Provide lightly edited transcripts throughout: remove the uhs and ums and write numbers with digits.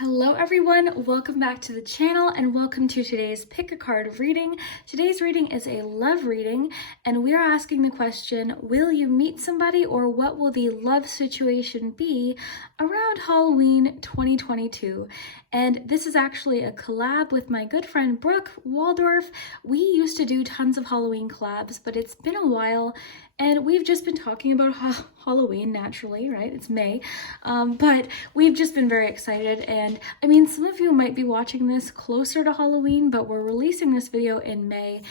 Hello everyone, welcome back to the channel and welcome to today's pick a card reading. Today's reading is a love reading and we are asking the question, will you meet somebody or what will the love situation be around Halloween 2022? And this is actually a collab with my good friend Brook Waldorf. We used to do tons of Halloween collabs, but it's been a while and we've just been talking about Halloween naturally, right? It's May, but we've just been very excited. And I mean, some of you might be watching this closer to Halloween, but we're releasing this video in May.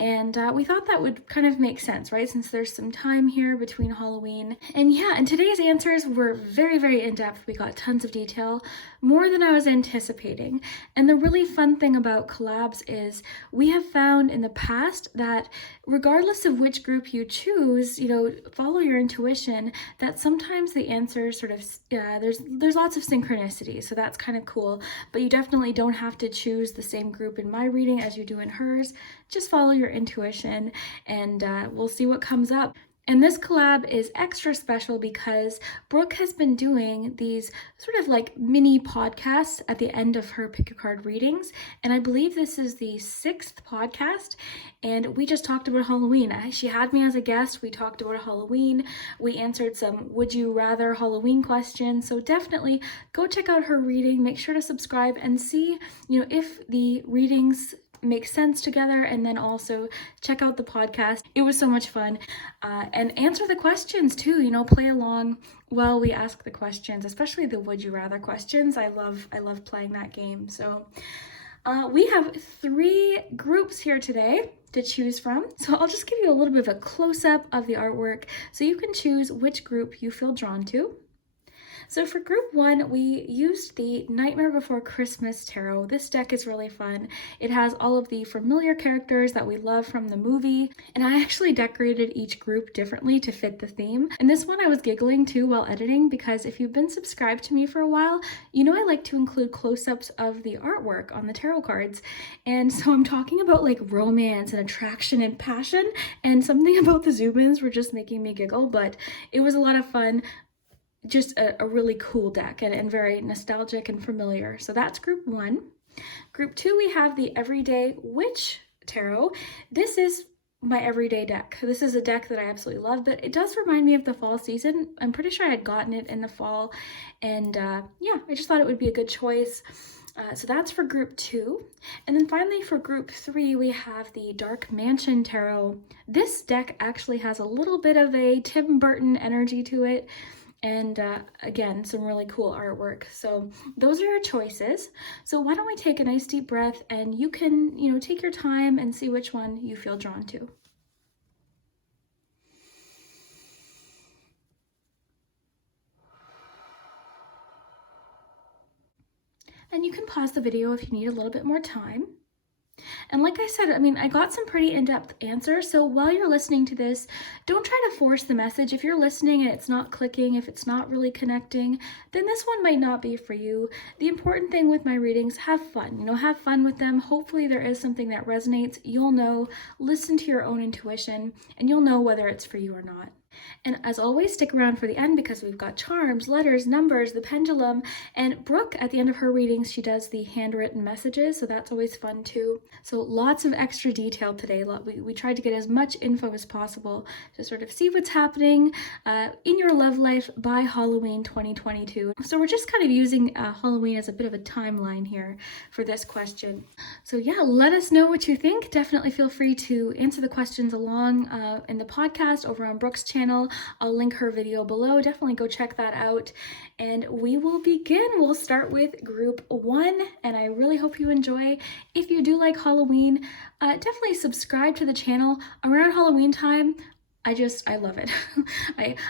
And we thought that would kind of make sense, right? Since there's some time here between Halloween. And yeah, and today's answers were very, very in-depth. We got tons of detail, more than I was anticipating. And the really fun thing about collabs is we have found in the past that regardless of which group you choose, follow your intuition, that sometimes the answers sort of, there's lots of synchronicity. So that's kind of cool. But you definitely don't have to choose the same group in my reading as you do in hers. Just follow your intuition and we'll see what comes up. And this collab is extra special because Brooke has been doing these sort of like mini podcasts at the end of her pick a card readings. And I believe this is the 6th podcast. And we just talked about Halloween. She had me as a guest. We talked about Halloween. We answered some would you rather Halloween questions. So definitely go check out her reading. Make sure to subscribe and see, if the readings make sense together, and then also check out the podcast. It was so much fun, and answer the questions too, play along while we ask the questions, especially the would you rather questions. I love playing that game. So we have 3 groups here today to choose from, so I'll just give you a little bit of a close-up of the artwork so you can choose which group you feel drawn to. So for group 1, we used the Nightmare Before Christmas tarot. This deck is really fun. It has all of the familiar characters that we love from the movie, and I actually decorated each group differently to fit the theme. And this one I was giggling too while editing because if you've been subscribed to me for a while, I like to include close-ups of the artwork on the tarot cards. And so I'm talking about like romance and attraction and passion, and something about the zoom-ins were just making me giggle, but it was a lot of fun. Just a really cool deck and very nostalgic and familiar. So that's group 1. Group 2, we have the Everyday Witch Tarot. This is my everyday deck. This is a deck that I absolutely love, but it does remind me of the fall season. I'm pretty sure I had gotten it in the fall, and yeah, I just thought it would be a good choice. So that's for group 2. And then finally for group 3, we have the Dark Mansion Tarot. This deck actually has a little bit of a Tim Burton energy to it. And again, some really cool artwork. So those are your choices. So why don't we take a nice deep breath and you can, take your time and see which one you feel drawn to. And you can pause the video if you need a little bit more time. And like I said, I got some pretty in-depth answers, so while you're listening to this, don't try to force the message. If you're listening and it's not clicking, if it's not really connecting, then this one might not be for you. The important thing with my readings, have fun, have fun with them. Hopefully there is something that resonates. You'll know, listen to your own intuition, and you'll know whether it's for you or not. And as always, stick around for the end because we've got charms, letters, numbers, the pendulum, and Brooke, at the end of her readings, she does the handwritten messages, so that's always fun too. So lots of extra detail today. We tried to get as much info as possible to sort of see what's happening in your love life by Halloween 2022. So we're just kind of using Halloween as a bit of a timeline here for this question. So yeah, let us know what you think. Definitely feel free to answer the questions along in the podcast over on Brooke's channel. I'll link her video below. Definitely go check that out. And we will begin. We'll start with group 1, and I really hope you enjoy. If you do like Halloween, definitely subscribe to the channel. Around Halloween time, I love it.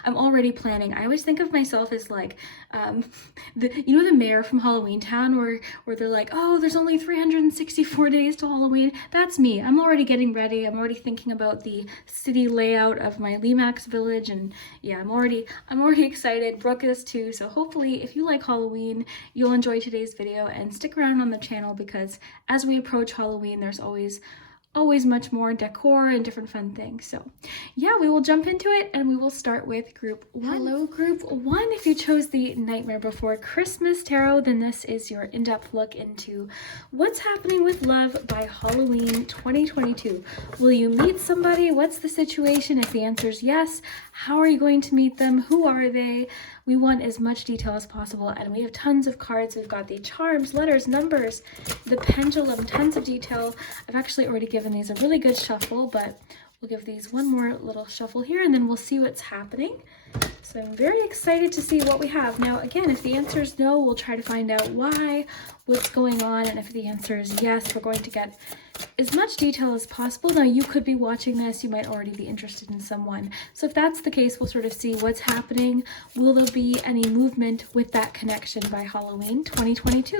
I'm already planning. I always think of myself as like, the mayor from Halloween Town where they're like, oh, there's only 364 days to Halloween. That's me. I'm already getting ready. I'm already thinking about the city layout of my Limax village, and yeah, I'm already excited. Brooke is too. So hopefully if you like Halloween, you'll enjoy today's video and stick around on the channel because as we approach Halloween, there's always always much more decor and different fun things. So yeah, we will jump into it and we will start with group 1. Hello group 1. If you chose the Nightmare Before Christmas Tarot, then this is your in-depth look into what's happening with love by Halloween 2022. Will you meet somebody? What's the situation? If the answer is yes, how are you going to meet them? Who are they? We want as much detail as possible, and we have tons of cards. We've got the charms, letters, numbers, the pendulum, tons of detail. I've actually already given these a really good shuffle, but we'll give these one more little shuffle here, and then we'll see what's happening. So I'm very excited to see what we have. Now, again, if the answer is no, we'll try to find out why, what's going on, and if the answer is yes, we're going to get as much detail as possible. Now, you could be watching this, you might already be interested in someone. So if that's the case, we'll sort of see what's happening. Will there be any movement with that connection by Halloween 2022?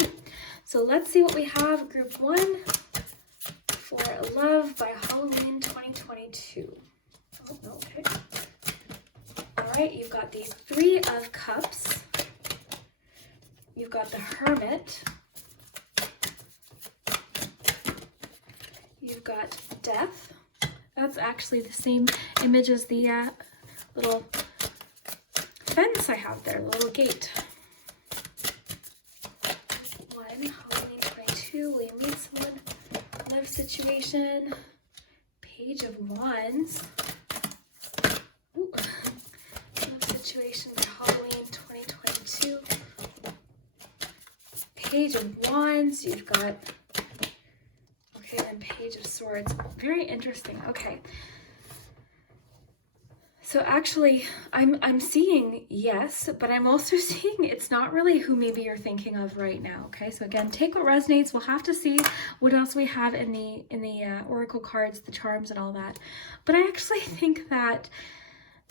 So let's see what we have, group 1, for love by Halloween 2022. Oh, no, okay. All right, you've got the 3 of Cups. You've got the Hermit. You've got Death. That's actually the same image as the little fence I have there, the little gate. 1, Halloween 22, will you meet someone? Love situation. Page of Wands. Ooh. Love situation for Halloween 2022. Page of Wands, you've got, okay, then Page of Swords. Very interesting. Okay. So actually, I'm seeing yes, but I'm also seeing it's not really who maybe you're thinking of right now. Okay, so again, take what resonates. We'll have to see what else we have in the oracle cards, the charms, and all that. But I actually think that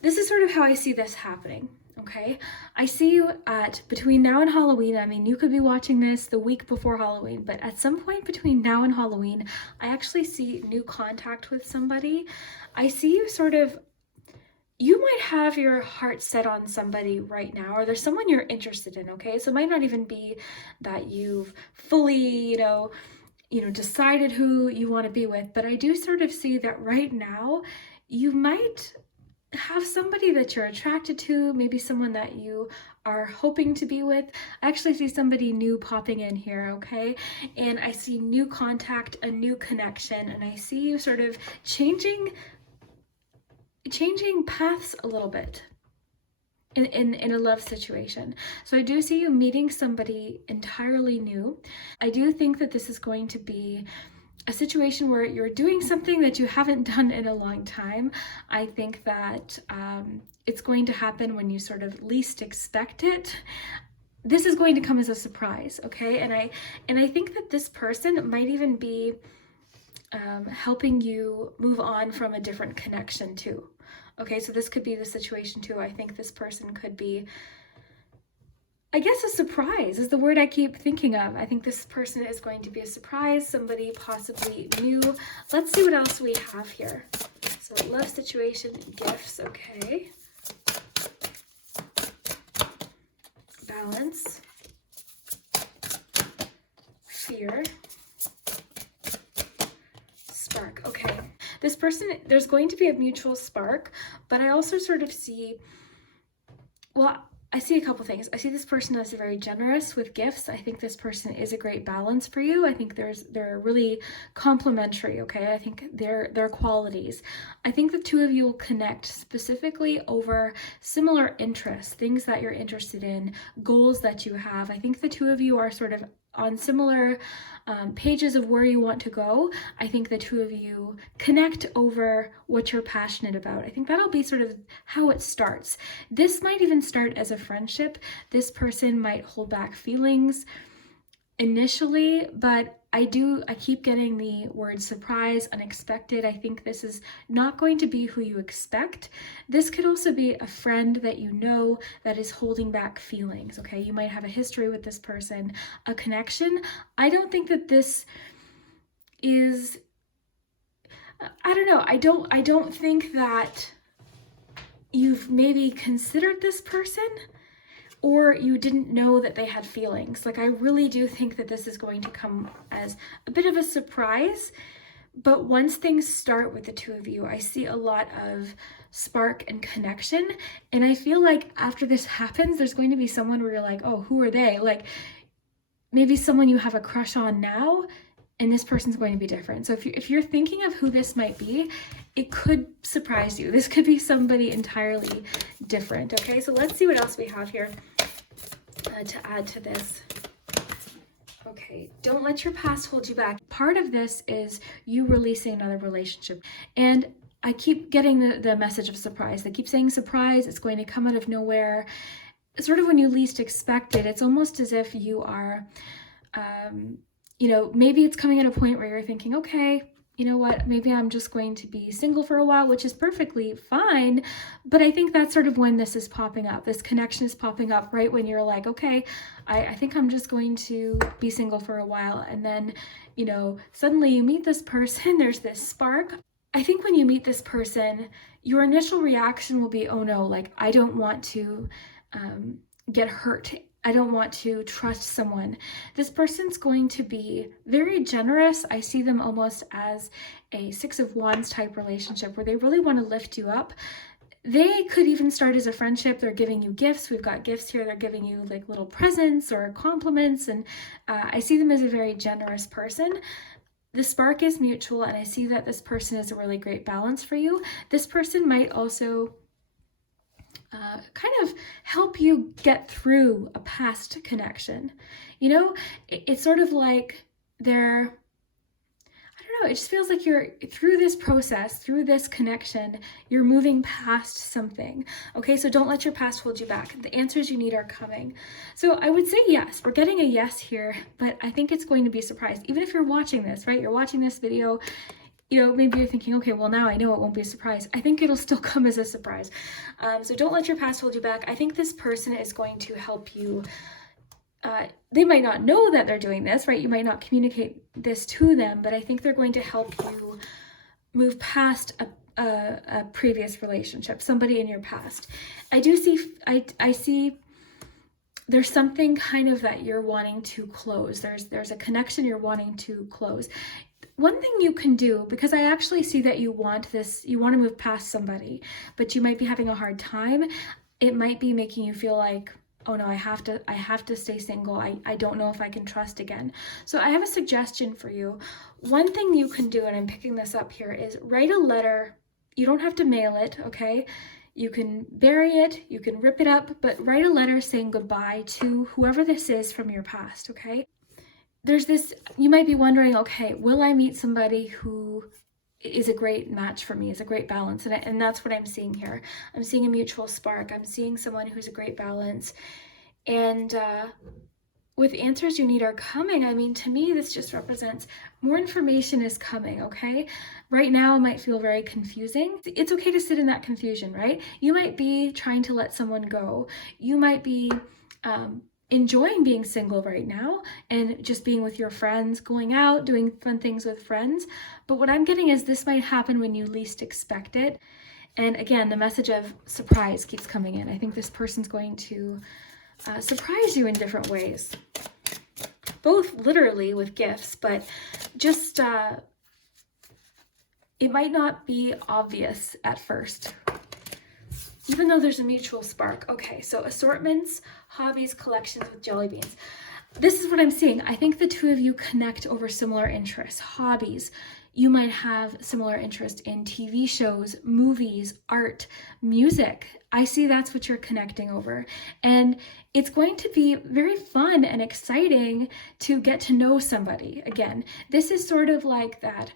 this is sort of how I see this happening. Okay, I see you at between now and Halloween. I mean, you could be watching this the week before Halloween, but at some point between now and Halloween, I actually see new contact with somebody. I see you sort of, you might have your heart set on somebody right now, or there's someone you're interested in, okay? So it might not even be that you've fully, you know, decided who you want to be with, but I do sort of see that right now you might have somebody that you're attracted to, maybe someone that you are hoping to be with. I actually see somebody new popping in here, okay? And I see new contact, a new connection, and I see you sort of changing paths a little bit in a love situation. So I do see you meeting somebody entirely new. I do think that this is going to be a situation where you're doing something that you haven't done in a long time. I think that it's going to happen when you sort of least expect it. This is going to come as a surprise, okay? And I think that this person might even be helping you move on from a different connection too. Okay, so this could be the situation too. I think this person could be, I guess, a surprise is the word I keep thinking of. I think this person is going to be a surprise, somebody possibly new. Let's see what else we have here. So love situation, gifts, okay. Balance, fear, spark, okay. This person, there's going to be a mutual spark, but I also sort of see, well, I see a couple things. I see this person as very generous with gifts. I think this person is a great balance for you. I think they're really complementary, okay? I think they're qualities. I think the two of you will connect specifically over similar interests, things that you're interested in, goals that you have. I think the two of you are sort of on similar pages of where you want to go. I think the two of you connect over what you're passionate about. I think that'll be sort of how it starts. This might even start as a friendship. This person might hold back feelings initially, but I keep getting the word surprise, unexpected. I think this is not going to be who you expect. This could also be a friend that you know that is holding back feelings, okay? You might have a history with this person, a connection. I don't think that this is, I don't know. I don't think that you've maybe considered this person, or you didn't know that they had feelings. Like, I really do think that this is going to come as a bit of a surprise, But once things start with the two of you, I see a lot of spark and connection. And I feel like after this happens, there's going to be someone where you're like, oh, who are they? Like maybe someone you have a crush on now, and this person's going to be different. So if you're thinking of who this might be, it could surprise you. This could be somebody entirely different. Okay, so let's see what else we have here to add to this. Okay, don't let your past hold you back. Part of this is you releasing another relationship. And I keep getting the message of surprise. They keep saying surprise, it's going to come out of nowhere. Sort of when you least expect it. It's almost as if you are, you know, maybe it's coming at a point where you're thinking, okay, you know what, maybe I'm just going to be single for a while, which is perfectly fine. But I think that's sort of when this is popping up. This connection is popping up right when you're like, okay, I think I'm just going to be single for a while. And then, you know, suddenly you meet this person, there's this spark. I think when you meet this person, your initial reaction will be, oh no, like I don't want to get hurt. I don't want to trust someone. This person's going to be very generous. I see them almost as a 6 of Wands type relationship where they really want to lift you up. They could even start as a friendship. They're giving you gifts. We've got gifts here. They're giving you like little presents or compliments. And I see them as a very generous person. The spark is mutual, and I see that this person is a really great balance for you. This person might also kind of help you get through a past connection. You know, it's sort of like they're, I don't know, it just feels like you're through this process, through this connection, you're moving past something. Okay, so don't let your past hold you back. The answers you need are coming. So I would say yes, we're getting a yes here, but I think it's going to be a surprise. Even if you're watching this, right? You're watching this video, you know, maybe you're thinking, okay, well now I know it won't be a surprise. I think it'll still come as a surprise. So don't let your past hold you back. I think this person is going to help you. They might not know that they're doing this, right? You might not communicate this to them, but I think they're going to help you move past a previous relationship, somebody in your past. I see there's something kind of that you're wanting to close. There's a connection you're wanting to close. One thing you can do, because I actually see that you want to move past somebody, but you might be having a hard time. It might be making you feel like, oh no, I have to stay single. I don't know if I can trust again. So I have a suggestion for you. One thing you can do, and I'm picking this up here, is write a letter. You don't have to mail it, okay? You can bury it, you can rip it up, but write a letter saying goodbye to whoever this is from your past, okay? There's this, you might be wondering, okay, will I meet somebody who is a great match for me, is a great balance? And that's what I'm seeing here. I'm seeing a mutual spark. I'm seeing someone who's a great balance. And with answers you need are coming. I mean, to me, this just represents more information is coming, okay? Right now, it might feel very confusing. It's okay to sit in that confusion, right? You might be trying to let someone go. You might be enjoying being single right now and just being with your friends, going out, doing fun things with friends. But what I'm getting is this might happen when you least expect it. And again, the message of surprise keeps coming in. I think this person's going to surprise you in different ways, both literally with gifts, but just it might not be obvious at first, even though there's a mutual spark. Okay, so assortments, hobbies, collections with jelly beans. This is what I'm seeing. I think the two of you connect over similar interests. Hobbies. You might have similar interest in TV shows, movies, art, music. I see that's what you're connecting over. And it's going to be very fun and exciting to get to know somebody. Again, this is sort of like that,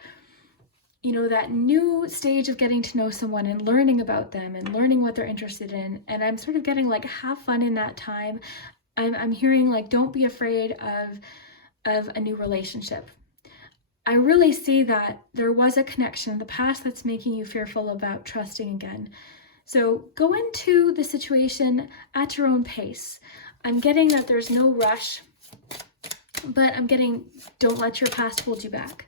you know, that new stage of getting to know someone and learning about them and learning what they're interested in. And I'm sort of getting like, have fun in that time. I'm hearing like, don't be afraid of a new relationship. I really see that there was a connection in the past that's making you fearful about trusting again. So go into the situation at your own pace. I'm getting that there's no rush, but I'm getting, don't let your past hold you back.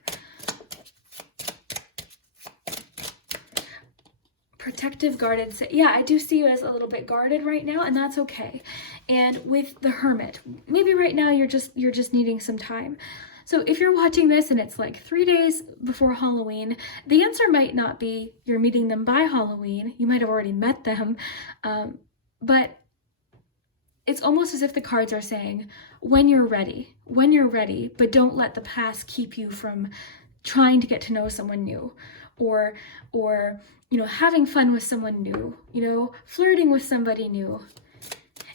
Protective, guarded. Yeah, I do see you as a little bit guarded right now, and that's okay. And with the Hermit, maybe right now you're just needing some time. So if you're watching this and it's like 3 days before Halloween, the answer might not be you're meeting them by Halloween. You might have already met them, but it's almost as if the cards are saying, when you're ready, but don't let the past keep you from trying to get to know someone new, or having fun with someone new, flirting with somebody new.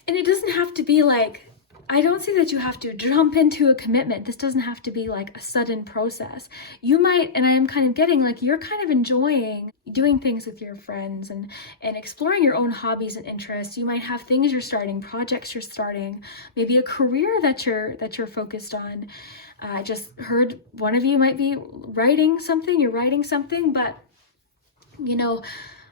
And it doesn't have to be like, I don't say that you have to jump into a commitment. This doesn't have to be like a sudden process. You might, and I am kind of getting like, you're kind of enjoying doing things with your friends and exploring your own hobbies and interests. You might have things you're starting, projects you're starting, maybe a career that you're focused on. I just heard one of you might be writing something, but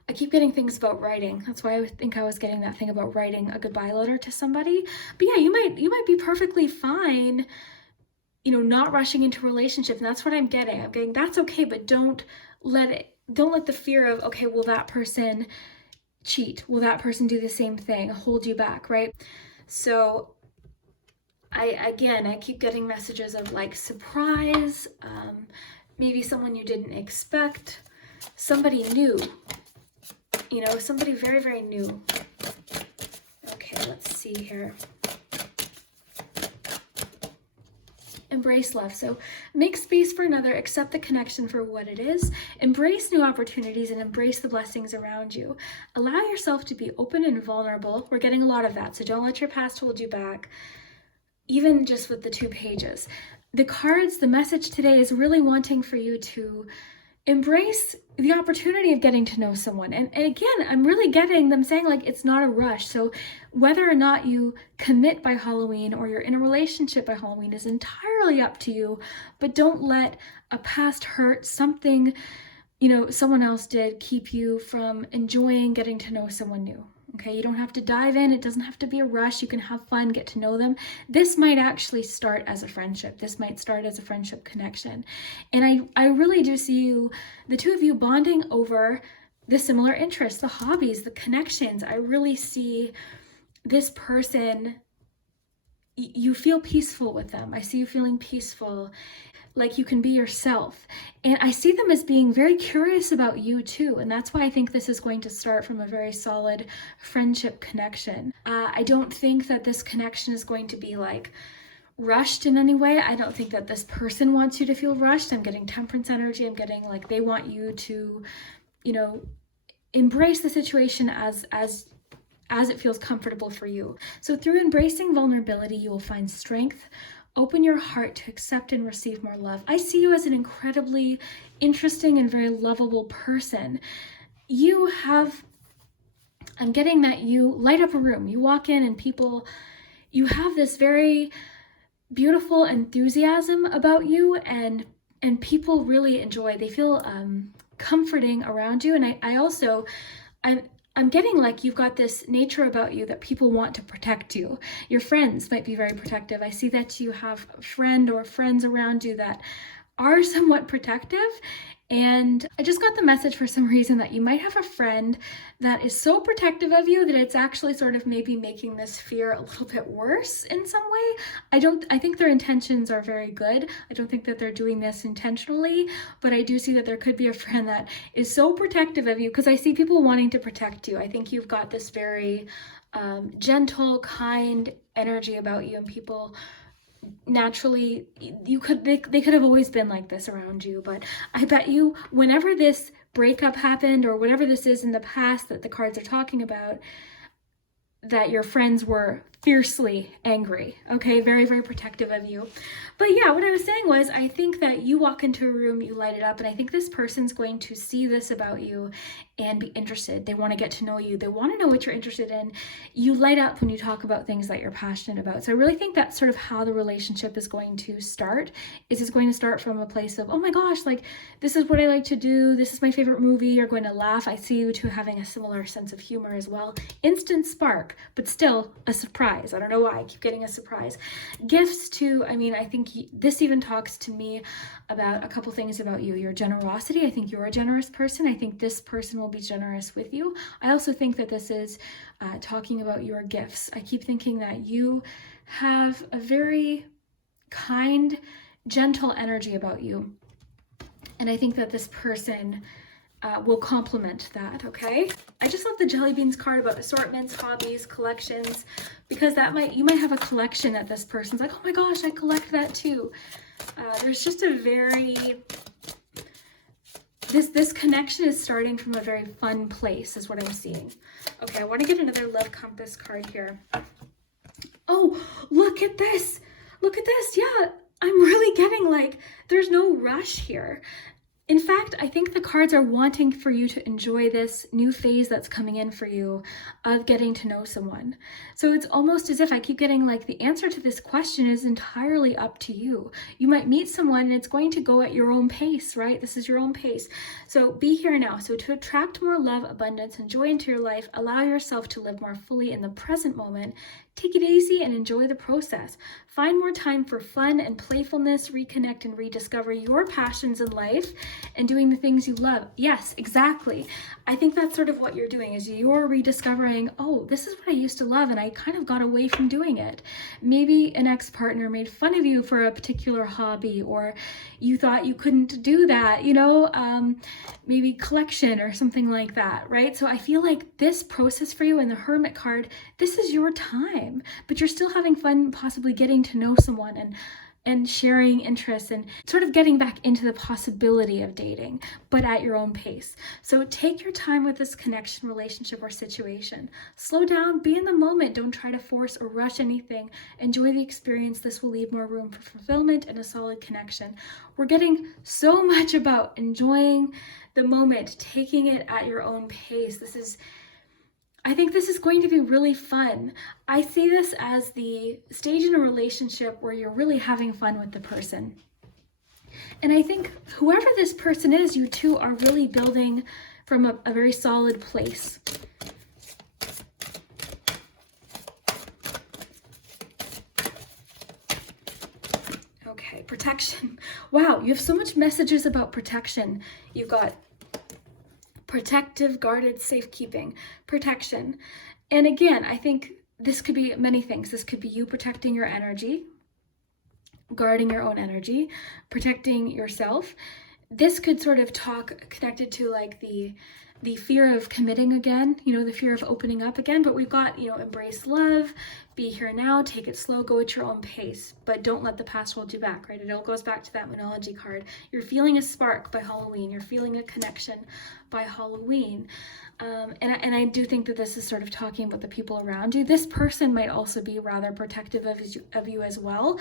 I keep getting things about writing. That's why I think I was getting that thing about writing a goodbye letter to somebody. But yeah, you might be perfectly fine, not rushing into a relationship. And that's what I'm getting. I'm getting that's okay, but don't let the fear of, okay, will that person cheat? Will that person do the same thing? Hold you back, right? So I keep getting messages of like surprise, maybe someone you didn't expect, somebody new. Somebody very, very new. Okay, let's see here. Embrace love. So make space for another, accept the connection for what it is, embrace new opportunities, and embrace the blessings around you. Allow yourself to be open and vulnerable. We're getting a lot of that, so don't let your past hold you back, even just with the 2 pages. The cards, the message today is really wanting for you to embrace the opportunity of getting to know someone. And again, I'm really getting them saying like, it's not a rush. So whether or not you commit by Halloween or you're in a relationship by Halloween is entirely up to you, but don't let a past hurt, something, someone else did, keep you from enjoying getting to know someone new. Okay, you don't have to dive in. It doesn't have to be a rush. You can have fun, get to know them. This might actually start as a friendship. This might start as a friendship connection. And I really do see you, the 2 of you, bonding over the similar interests, the hobbies, the connections. I really see this person, you feel peaceful with them. I see you feeling peaceful, like you can be yourself. And I see them as being very curious about you too. And that's why I think this is going to start from a very solid friendship connection. I don't think that this connection is going to be like rushed in any way. I don't think that this person wants you to feel rushed. I'm getting Temperance energy. I'm getting like they want you to, embrace the situation as it feels comfortable for you. So through embracing vulnerability, you will find strength. Open your heart to accept and receive more love. I see you as an incredibly interesting and very lovable person. I'm getting that you light up a room. You walk in and you have this very beautiful enthusiasm about you, and people really enjoy, they feel comforting around you. And I'm getting like you've got this nature about you that people want to protect you. Your friends might be very protective. I see that you have a friend or friends around you that are somewhat protective. And I just got the message for some reason that you might have a friend that is so protective of you that it's actually sort of maybe making this fear a little bit worse in some way. I think their intentions are very good. I don't think that they're doing this intentionally, but I do see that there could be a friend that is so protective of you, because I see people wanting to protect you. I think you've got this very gentle, kind energy about you, and people naturally, they could have always been like this around you. But I bet you whenever this breakup happened, or whatever this is in the past that the cards are talking about, that your friends were fiercely angry, okay? Very, very protective of you. But yeah, what I was saying was, I think that you walk into a room, you light it up, and I think this person's going to see this about you and be interested. They want to get to know you. They want to know what you're interested in. You light up when you talk about things that you're passionate about. So I really think that's sort of how the relationship is going to start. It's going to start from a place of, oh my gosh, like, this is what I like to do. This is my favorite movie. You're going to laugh. I see you two having a similar sense of humor as well. Instant spark, but still a surprise. surprise. I don't know why I keep getting a surprise. Gifts too. I mean, I think this even talks to me about a couple things about you. Your generosity. I think you're a generous person. I think this person will be generous with you. I also think that this is talking about your gifts. I keep thinking that you have a very kind, gentle energy about you. And I think that this person will complement that, okay? I just love the jelly beans card about assortments, hobbies, collections, because you might have a collection that this person's like, oh my gosh, I collect that too. There's just a very, this connection is starting from a very fun place is what I'm seeing. Okay, I want to get another love compass card here. Oh, look at this. Look at this. Yeah, I'm really getting like, there's no rush here. In fact, I think the cards are wanting for you to enjoy this new phase that's coming in for you of getting to know someone. So it's almost as if I keep getting like the answer to this question is entirely up to you. You might meet someone and it's going to go at your own pace, right? This is your own pace. So be here now. So to attract more love, abundance, and joy into your life, allow yourself to live more fully in the present moment. Take it easy and enjoy the process. Find more time for fun and playfulness, reconnect and rediscover your passions in life and doing the things you love. Yes, exactly. I think that's sort of what you're doing is you're rediscovering, oh, this is what I used to love and I kind of got away from doing it. Maybe an ex-partner made fun of you for a particular hobby or you thought you couldn't do that, you know, maybe collection or something like that, right? So I feel like this process for you in the Hermit card, this is your time, but you're still having fun possibly getting to know someone and sharing interests and sort of getting back into the possibility of dating, but at your own pace. So take your time with this connection, relationship, or situation. Slow down, be in the moment. Don't try to force or rush anything. Enjoy the experience. This will leave more room for fulfillment and a solid connection. We're getting so much about enjoying the moment, taking it at your own pace. I think this is going to be really fun. I see this as the stage in a relationship where you're really having fun with the person. And I think whoever this person is, you two are really building from a very solid place. Okay, protection. Wow, you have so much messages about protection. You've got protective, guarded, safekeeping, protection. And again, I think this could be many things. This could be you protecting your energy, guarding your own energy, protecting yourself. This could sort of talk connected to like the fear of committing again, you know, the fear of opening up again. But we've got, you know, embrace love, be here now, take it slow, go at your own pace, but don't let the past hold you back, right? It all goes back to that Monology card. You're feeling a spark by Halloween. You're feeling a connection by Halloween. And I do think that this is sort of talking about the people around you. This person might also be rather protective of you as well.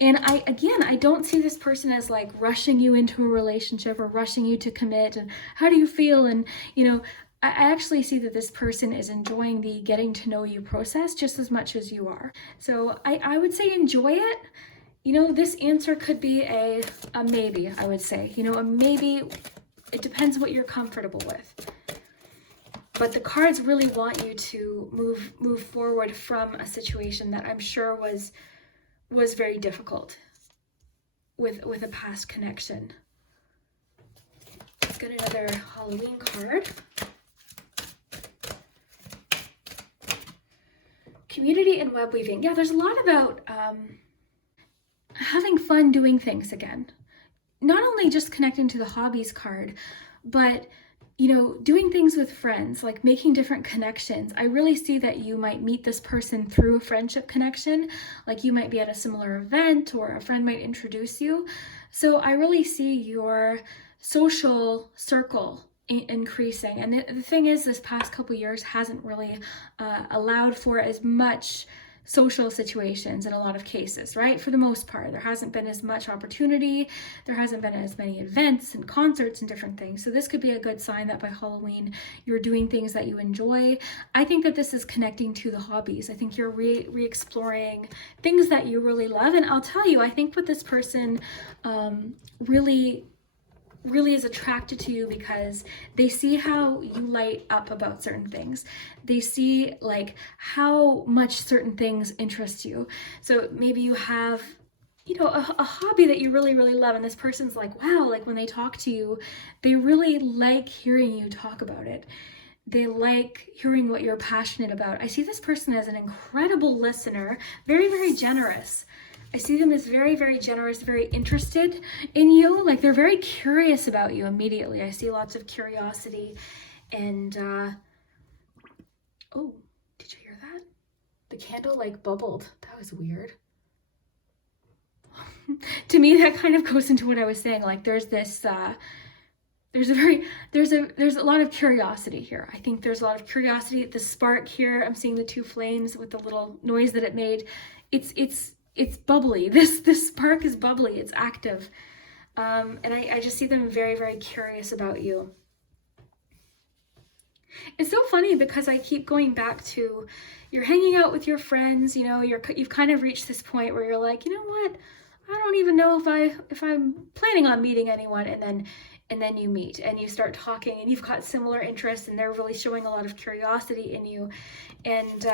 And I don't see this person as like rushing you into a relationship or rushing you to commit and how do you feel? And, you know, I actually see that this person is enjoying the getting to know you process just as much as you are. So I would say enjoy it. You know, this answer could be a maybe, I would say. You know, a maybe, it depends what you're comfortable with. But the cards really want you to move forward from a situation that I'm sure was very difficult with a past connection. Let's get another Halloween card. Community and web weaving. Yeah, there's a lot about having fun doing things again. Not only just connecting to the hobbies card, but, you know, doing things with friends, like making different connections. I really see that you might meet this person through a friendship connection. Like you might be at a similar event or a friend might introduce you. So I really see your social circle increasing. And the thing is, this past couple years hasn't really allowed for as much social situations in a lot of cases, right? For the most part, there hasn't been as much opportunity. There hasn't been as many events and concerts and different things. So this could be a good sign that by Halloween, you're doing things that you enjoy. I think that this is connecting to the hobbies. I think you're re-exploring things that you really love. And I'll tell you, I think what this person really really is attracted to you because they see how you light up about certain things. They see like how much certain things interest you. So maybe you have, you know, a hobby that you really, really love, and this person's like, wow, like when they talk to you, they really like hearing you talk about it. They like hearing what you're passionate about. I see this person as an incredible listener, very, very generous. I see them as very, very generous, very interested in you. Like they're very curious about you immediately. I see lots of curiosity and, oh, did you hear that? The candle like bubbled. That was weird. To me, that kind of goes into what I was saying. Like there's this, there's a lot of curiosity here. I think there's a lot of curiosity. The spark here, I'm seeing the two flames with the little noise that it made. It's bubbly. This spark is bubbly. It's active. And I just see them very, very curious about you. It's so funny because I keep going back to you're hanging out with your friends, you know, you've kind of reached this point where you're like, you know what? I don't even know if I'm planning on meeting anyone, and then you meet and you start talking and you've got similar interests and they're really showing a lot of curiosity in you, and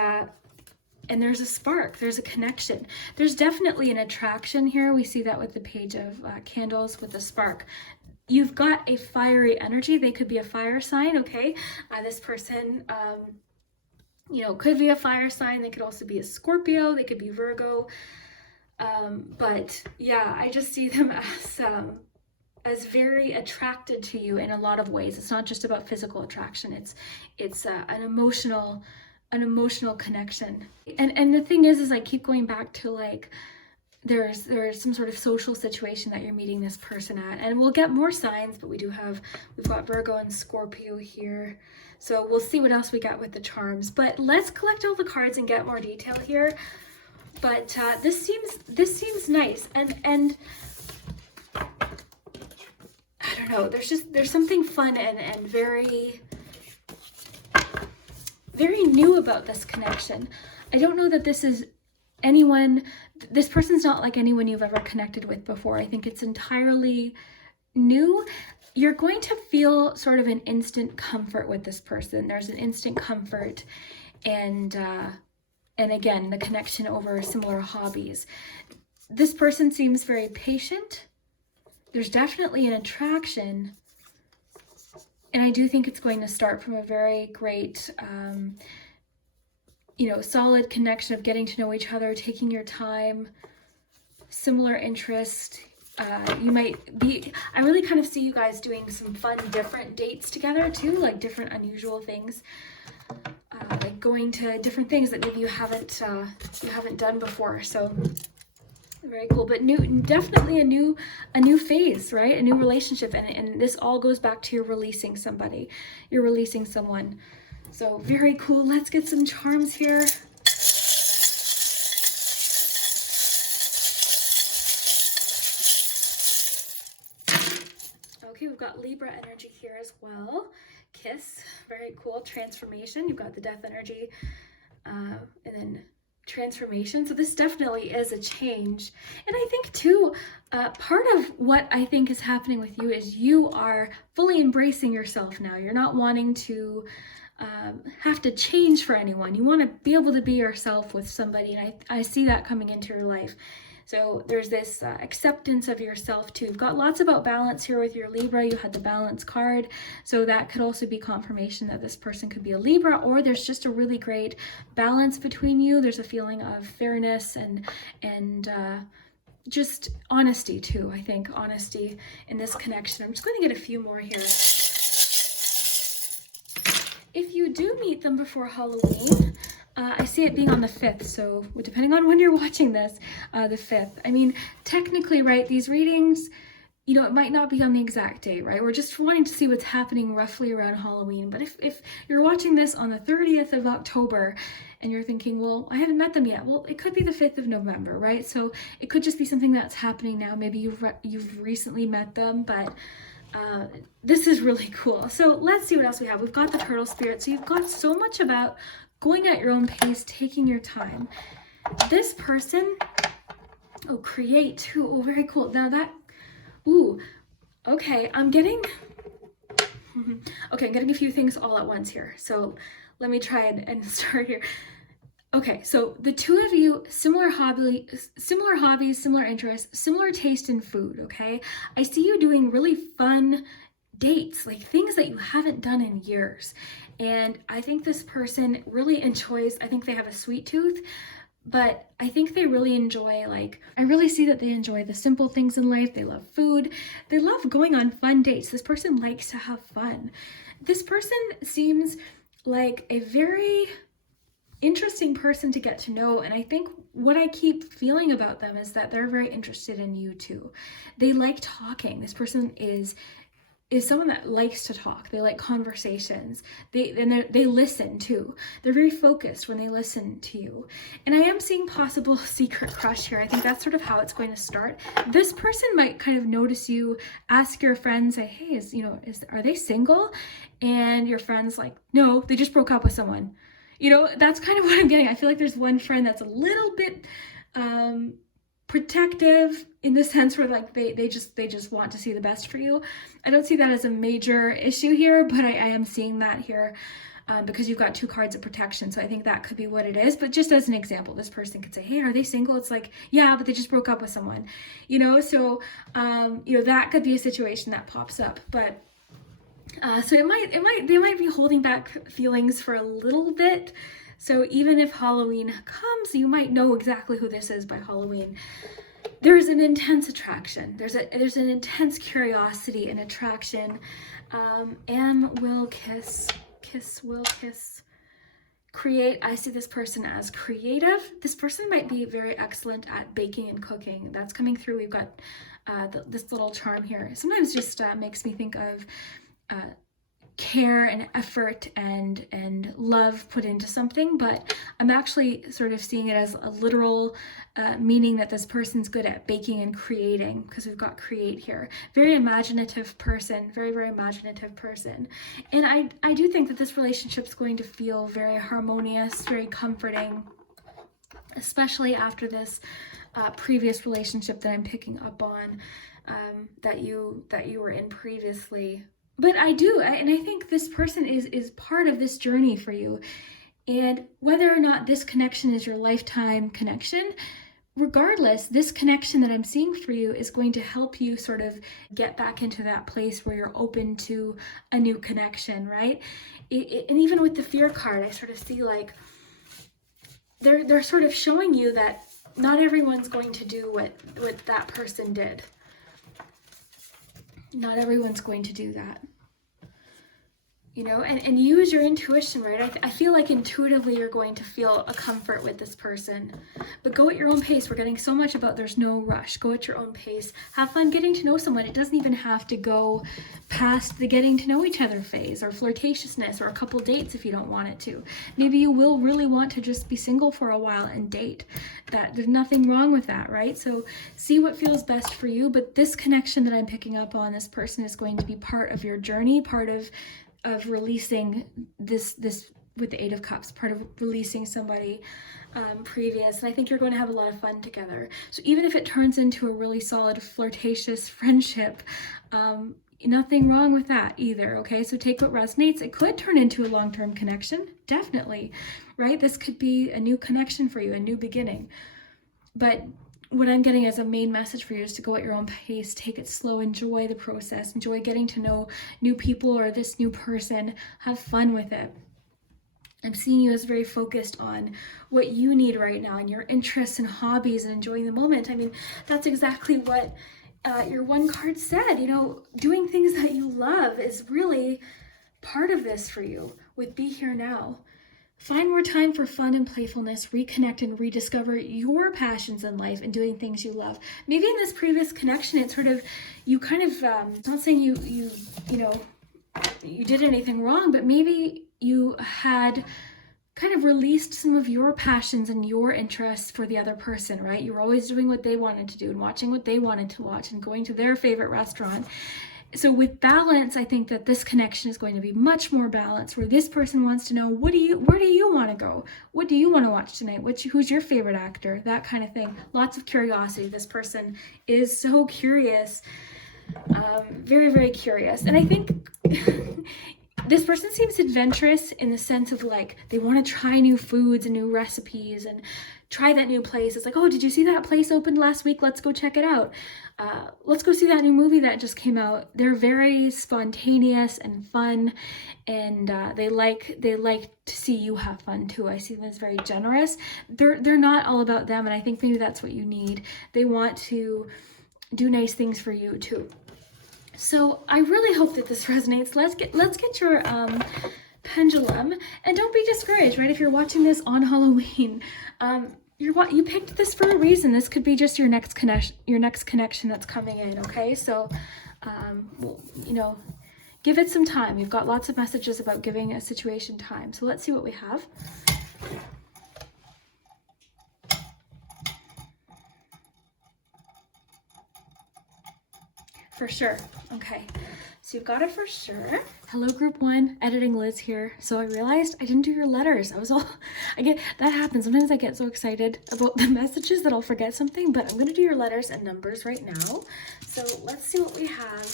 there's a spark, there's a connection. There's definitely an attraction here. We see that with the page of candles with the spark. You've got a fiery energy. They could be a fire sign, okay? This person, you know, could be a fire sign. They could also be a Scorpio. They could be Virgo. But yeah, I just see them as very attracted to you in a lot of ways. It's not just about physical attraction. It's an emotional connection. And the thing is I keep going back to like, there's some sort of social situation that you're meeting this person at, and we'll get more signs, but we've got Virgo and Scorpio here. So we'll see what else we got with the charms, but let's collect all the cards and get more detail here. But this seems nice, and I don't know, there's something fun and very, very new about this connection. I don't know that this is this person's not like anyone you've ever connected with before. I think it's entirely new. You're going to feel sort of an instant comfort with this person. There's an instant comfort, and again, the connection over similar hobbies. This person seems very patient. There's definitely an attraction. And I do think it's going to start from a very great, you know, solid connection of getting to know each other, taking your time, similar interest. You might be, I really kind of see you guys doing some fun, different dates together too, like different unusual things. Like going to different things that maybe you haven't done before. So very cool, but definitely a new phase, right? A new relationship, and this all goes back to you're releasing somebody, you're releasing someone. So very cool. Let's get some charms here. Okay, we've got Libra energy here as well. Kiss, very cool. Transformation, you've got the death energy, and then transformation. So this definitely is a change. And I think too, part of what I think is happening with you is you are fully embracing yourself now. You're not wanting to have to change for anyone. You want to be able to be yourself with somebody, and I see that coming into your life. So there's this acceptance of yourself too. You've got lots about balance here with your Libra. You had the balance card. So that could also be confirmation that this person could be a Libra, or there's just a really great balance between you. There's a feeling of fairness and just honesty too. I think honesty in this connection. I'm just going to get a few more here. If you do meet them before Halloween, I see it being on the 5th, so depending on when you're watching this, the 5th. I mean, technically, right, these readings, you know, it might not be on the exact date, right? We're just wanting to see what's happening roughly around Halloween. But if you're watching this on the 30th of October and you're thinking, well, I haven't met them yet. Well, it could be the 5th of November, right? So it could just be something that's happening now. Maybe you've recently met them, but this is really cool. So let's see what else we have. We've got the turtle spirit. So you've got so much about going at your own pace, taking your time. This person, oh, create too. Oh, very cool. Now that, ooh, Okay, I'm getting a few things all at once here. So let me try and start here. Okay, so the two of you, similar hobbies, similar interests, similar taste in food, okay? I see you doing really fun dates, like things that you haven't done in years. And I think this person really enjoys, I think they have a sweet tooth, but I think they really enjoy, like, I really see that they enjoy the simple things in life. They love food. They love going on fun dates. This person likes to have fun. This person seems like a very interesting person to get to know, and I think what I keep feeling about them is that they're very interested in you too. They like talking. This person is someone that likes to talk. They like conversations. They listen too. They're very focused when they listen to you. And I am seeing possible secret crush here. I think that's sort of how it's going to start. This person might kind of notice you, ask your friends, say, hey, are they single? And your friend's like, no, they just broke up with someone. That's kind of what I'm getting. I feel like there's one friend that's a little bit protective in the sense where, like, they just want to see the best for you. I don't see that as a major issue here, but I am seeing that here because you've got two cards of protection. So I think that could be what it is. But just as an example, this person could say, hey, are they single? It's like, yeah, but they just broke up with someone, so that could be a situation that pops up. But so they might be holding back feelings for a little bit. So even if Halloween comes, you might know exactly who this is by Halloween. There's an intense attraction. There's an intense curiosity and attraction. Anne will kiss. Create. I see this person as creative. This person might be very excellent at baking and cooking. That's coming through. We've got this little charm here. Sometimes just makes me think of care and effort and love put into something, but I'm actually sort of seeing it as a literal meaning that this person's good at baking and creating, because we've got create here. Very imaginative person, very, very imaginative person. And I do think that this relationship's going to feel very harmonious, very comforting, especially after this previous relationship that I'm picking up on that you were in previously. But I think this person is part of this journey for you. And whether or not this connection is your lifetime connection, regardless, this connection that I'm seeing for you is going to help you sort of get back into that place where you're open to a new connection, right? And even with the fear card, I sort of see like they're sort of showing you that not everyone's going to do what that person did. Not everyone's going to do that. And use your intuition, right? I feel like intuitively you're going to feel a comfort with this person. But go at your own pace. We're getting so much about there's no rush. Go at your own pace. Have fun getting to know someone. It doesn't even have to go past the getting to know each other phase or flirtatiousness or a couple dates if you don't want it to. Maybe you will really want to just be single for a while and date. There's nothing wrong with that, right? So see what feels best for you. But this connection that I'm picking up on, this person is going to be part of your journey, part of releasing this with the 8 of Cups, part of releasing somebody previous. And I think you're going to have a lot of fun together. So even if it turns into a really solid flirtatious friendship, nothing wrong with that either, okay? So take what resonates. It could turn into a long-term connection, definitely, right? This could be a new connection for you, a new beginning. But what I'm getting as a main message for you is to go at your own pace, take it slow, enjoy the process, enjoy getting to know new people or this new person, have fun with it. I'm seeing you as very focused on what you need right now and your interests and hobbies and enjoying the moment. I mean, that's exactly what your one card said. Doing things that you love is really part of this for you with Be Here Now. Find more time for fun and playfulness, reconnect and rediscover your passions in life and doing things you love. Maybe in this previous connection, it's sort of, you kind of, not saying you did anything wrong, but maybe you had kind of released some of your passions and your interests for the other person, right? You were always doing what they wanted to do and watching what they wanted to watch and going to their favorite restaurant. So with balance, I think that this connection is going to be much more balanced, where this person wants to know, where do you want to go? What do you want to watch tonight? Who's your favorite actor? That kind of thing. Lots of curiosity. This person is so curious. Very, very curious. And I think this person seems adventurous in the sense of like, they want to try new foods and new recipes and try that new place. It's like, oh, did you see that place opened last week? Let's go check it out. Let's go see that new movie that just came out. They're very spontaneous and fun, and they like to see you have fun too. I see them as very generous. They're not all about them, and I think maybe that's what you need. They want to do nice things for you too. So I really hope that this resonates. Let's get your pendulum, and don't be discouraged, right? If you're watching this on Halloween, you picked this for a reason. This could be just your next connection that's coming in. Okay, so you know, give it some time. We've got lots of messages about giving a situation time. So let's see what we have. For sure. Okay, so you've got it for sure. Hello, group 1, editing Liz here. So I realized I didn't do your letters. That happens. Sometimes I get so excited about the messages that I'll forget something, but I'm gonna do your letters and numbers right now. So let's see what we have.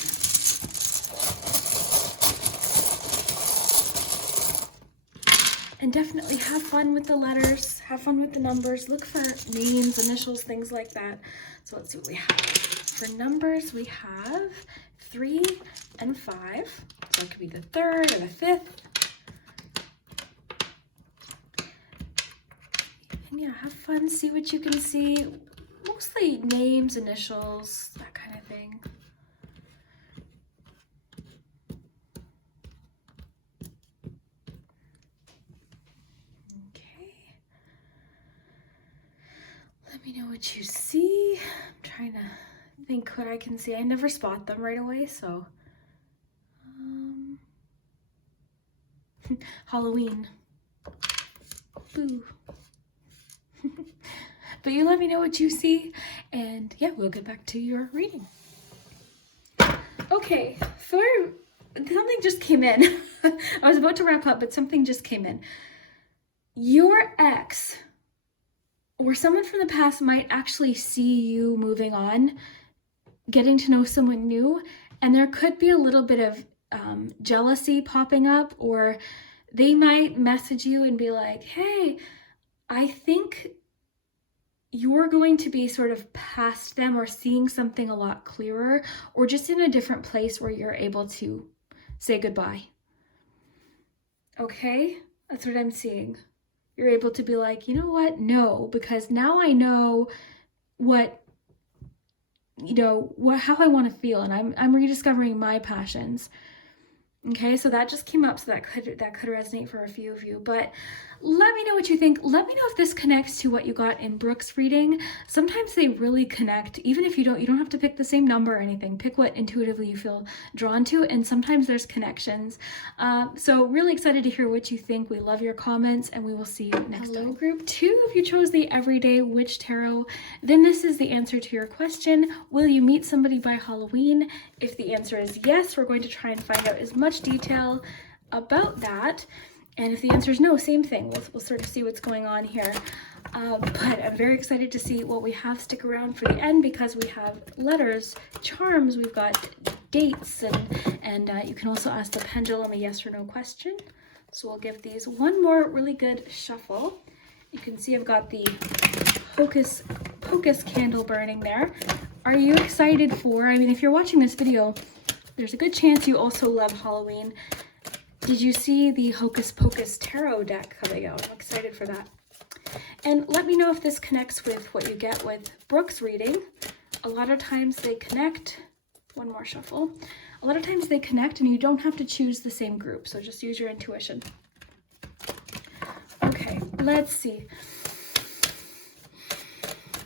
And definitely have fun with the letters, have fun with the numbers, look for names, initials, things like that. So let's see what we have. For numbers, we have 3 and 5. So it could be the 3rd or the 5th. And yeah, have fun, see what you can see. Mostly names, initials, that kind of thing. Okay. Let me know what you see. I'm trying to think what I can see. I never spot them right away, so Halloween. Boo. But you let me know what you see, and yeah, we'll get back to your reading. Okay, something just came in. I was about to wrap up, but something just came in. Your ex or someone from the past might actually see you moving on, getting to know someone new, and there could be a little bit of jealousy popping up, or they might message you and be like, hey, I think you're going to be sort of past them or seeing something a lot clearer, or just in a different place where you're able to say goodbye. Okay, that's what I'm seeing. You're able to be like, you know what? No, because now I know how I want to feel, and I'm rediscovering my passions. Okay, so that just came up, so that could resonate for a few of you. But let me know what you think. Let me know if this connects to what you got in Brooke's reading. Sometimes they really connect, even if you don't have to pick the same number or anything. Pick what intuitively you feel drawn to, and sometimes there's connections. So really excited to hear what you think. We love your comments, and we will see you next time. Group 2, if you chose the Everyday Witch Tarot, then this is the answer to your question. Will you meet somebody by Halloween? If the answer is yes, we're going to try and find out as much detail about that. And if the answer is no, same thing. We'll sort of see what's going on here. But I'm very excited to see what we have. Stick around for the end, because we have letters, charms, we've got dates, and you can also ask the pendulum a yes or no question. So we'll give these one more really good shuffle. You can see I've got the Hocus Pocus candle burning there. Are you excited for, if you're watching this video, there's a good chance you also love Halloween. Did you see the Hocus Pocus tarot deck coming out? I'm excited for that. And let me know if this connects with what you get with Brooke's reading. A lot of times they connect. One more shuffle. A lot of times they connect, and you don't have to choose the same group, so just use your intuition. Okay, let's see.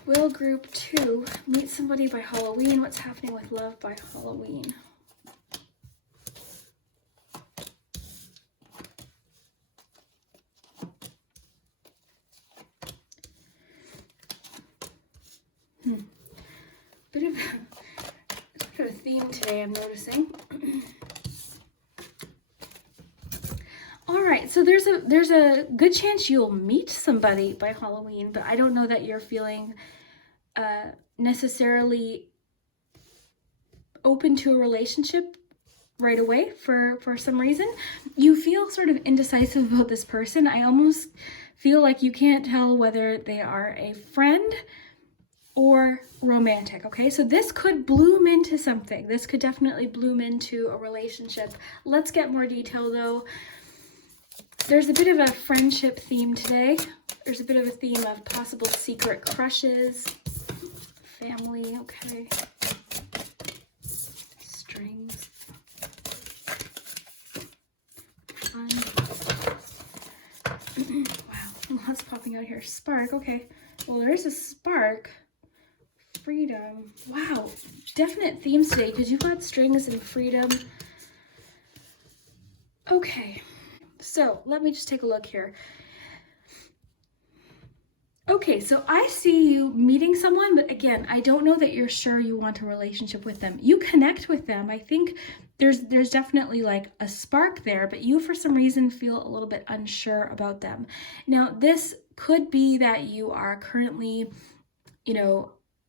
Will group 2 meet somebody by Halloween? What's happening with love by Halloween? Bit of a theme today, I'm noticing. All right, so there's a good chance you'll meet somebody by Halloween, but I don't know that you're feeling necessarily open to a relationship right away for some reason. You feel sort of indecisive about this person. I almost feel like you can't tell whether they are a friend or romantic, okay? So this could bloom into something. This could definitely bloom into a relationship. Let's get more detail though. There's a bit of a friendship theme today. There's a bit of a theme of possible secret crushes, family, okay. Strings. Fun. Wow, lots popping out here. Spark, okay. Well, there is a spark. Freedom. Wow, definite themes today because you've got strings and freedom. Okay, so let me just take a look here. Okay, so I see you meeting someone, but again, I don't know that you're sure you want a relationship with them. You connect with them. I think there's definitely like a spark there, but you for some reason feel a little bit unsure about them. Now, this could be that you are currently,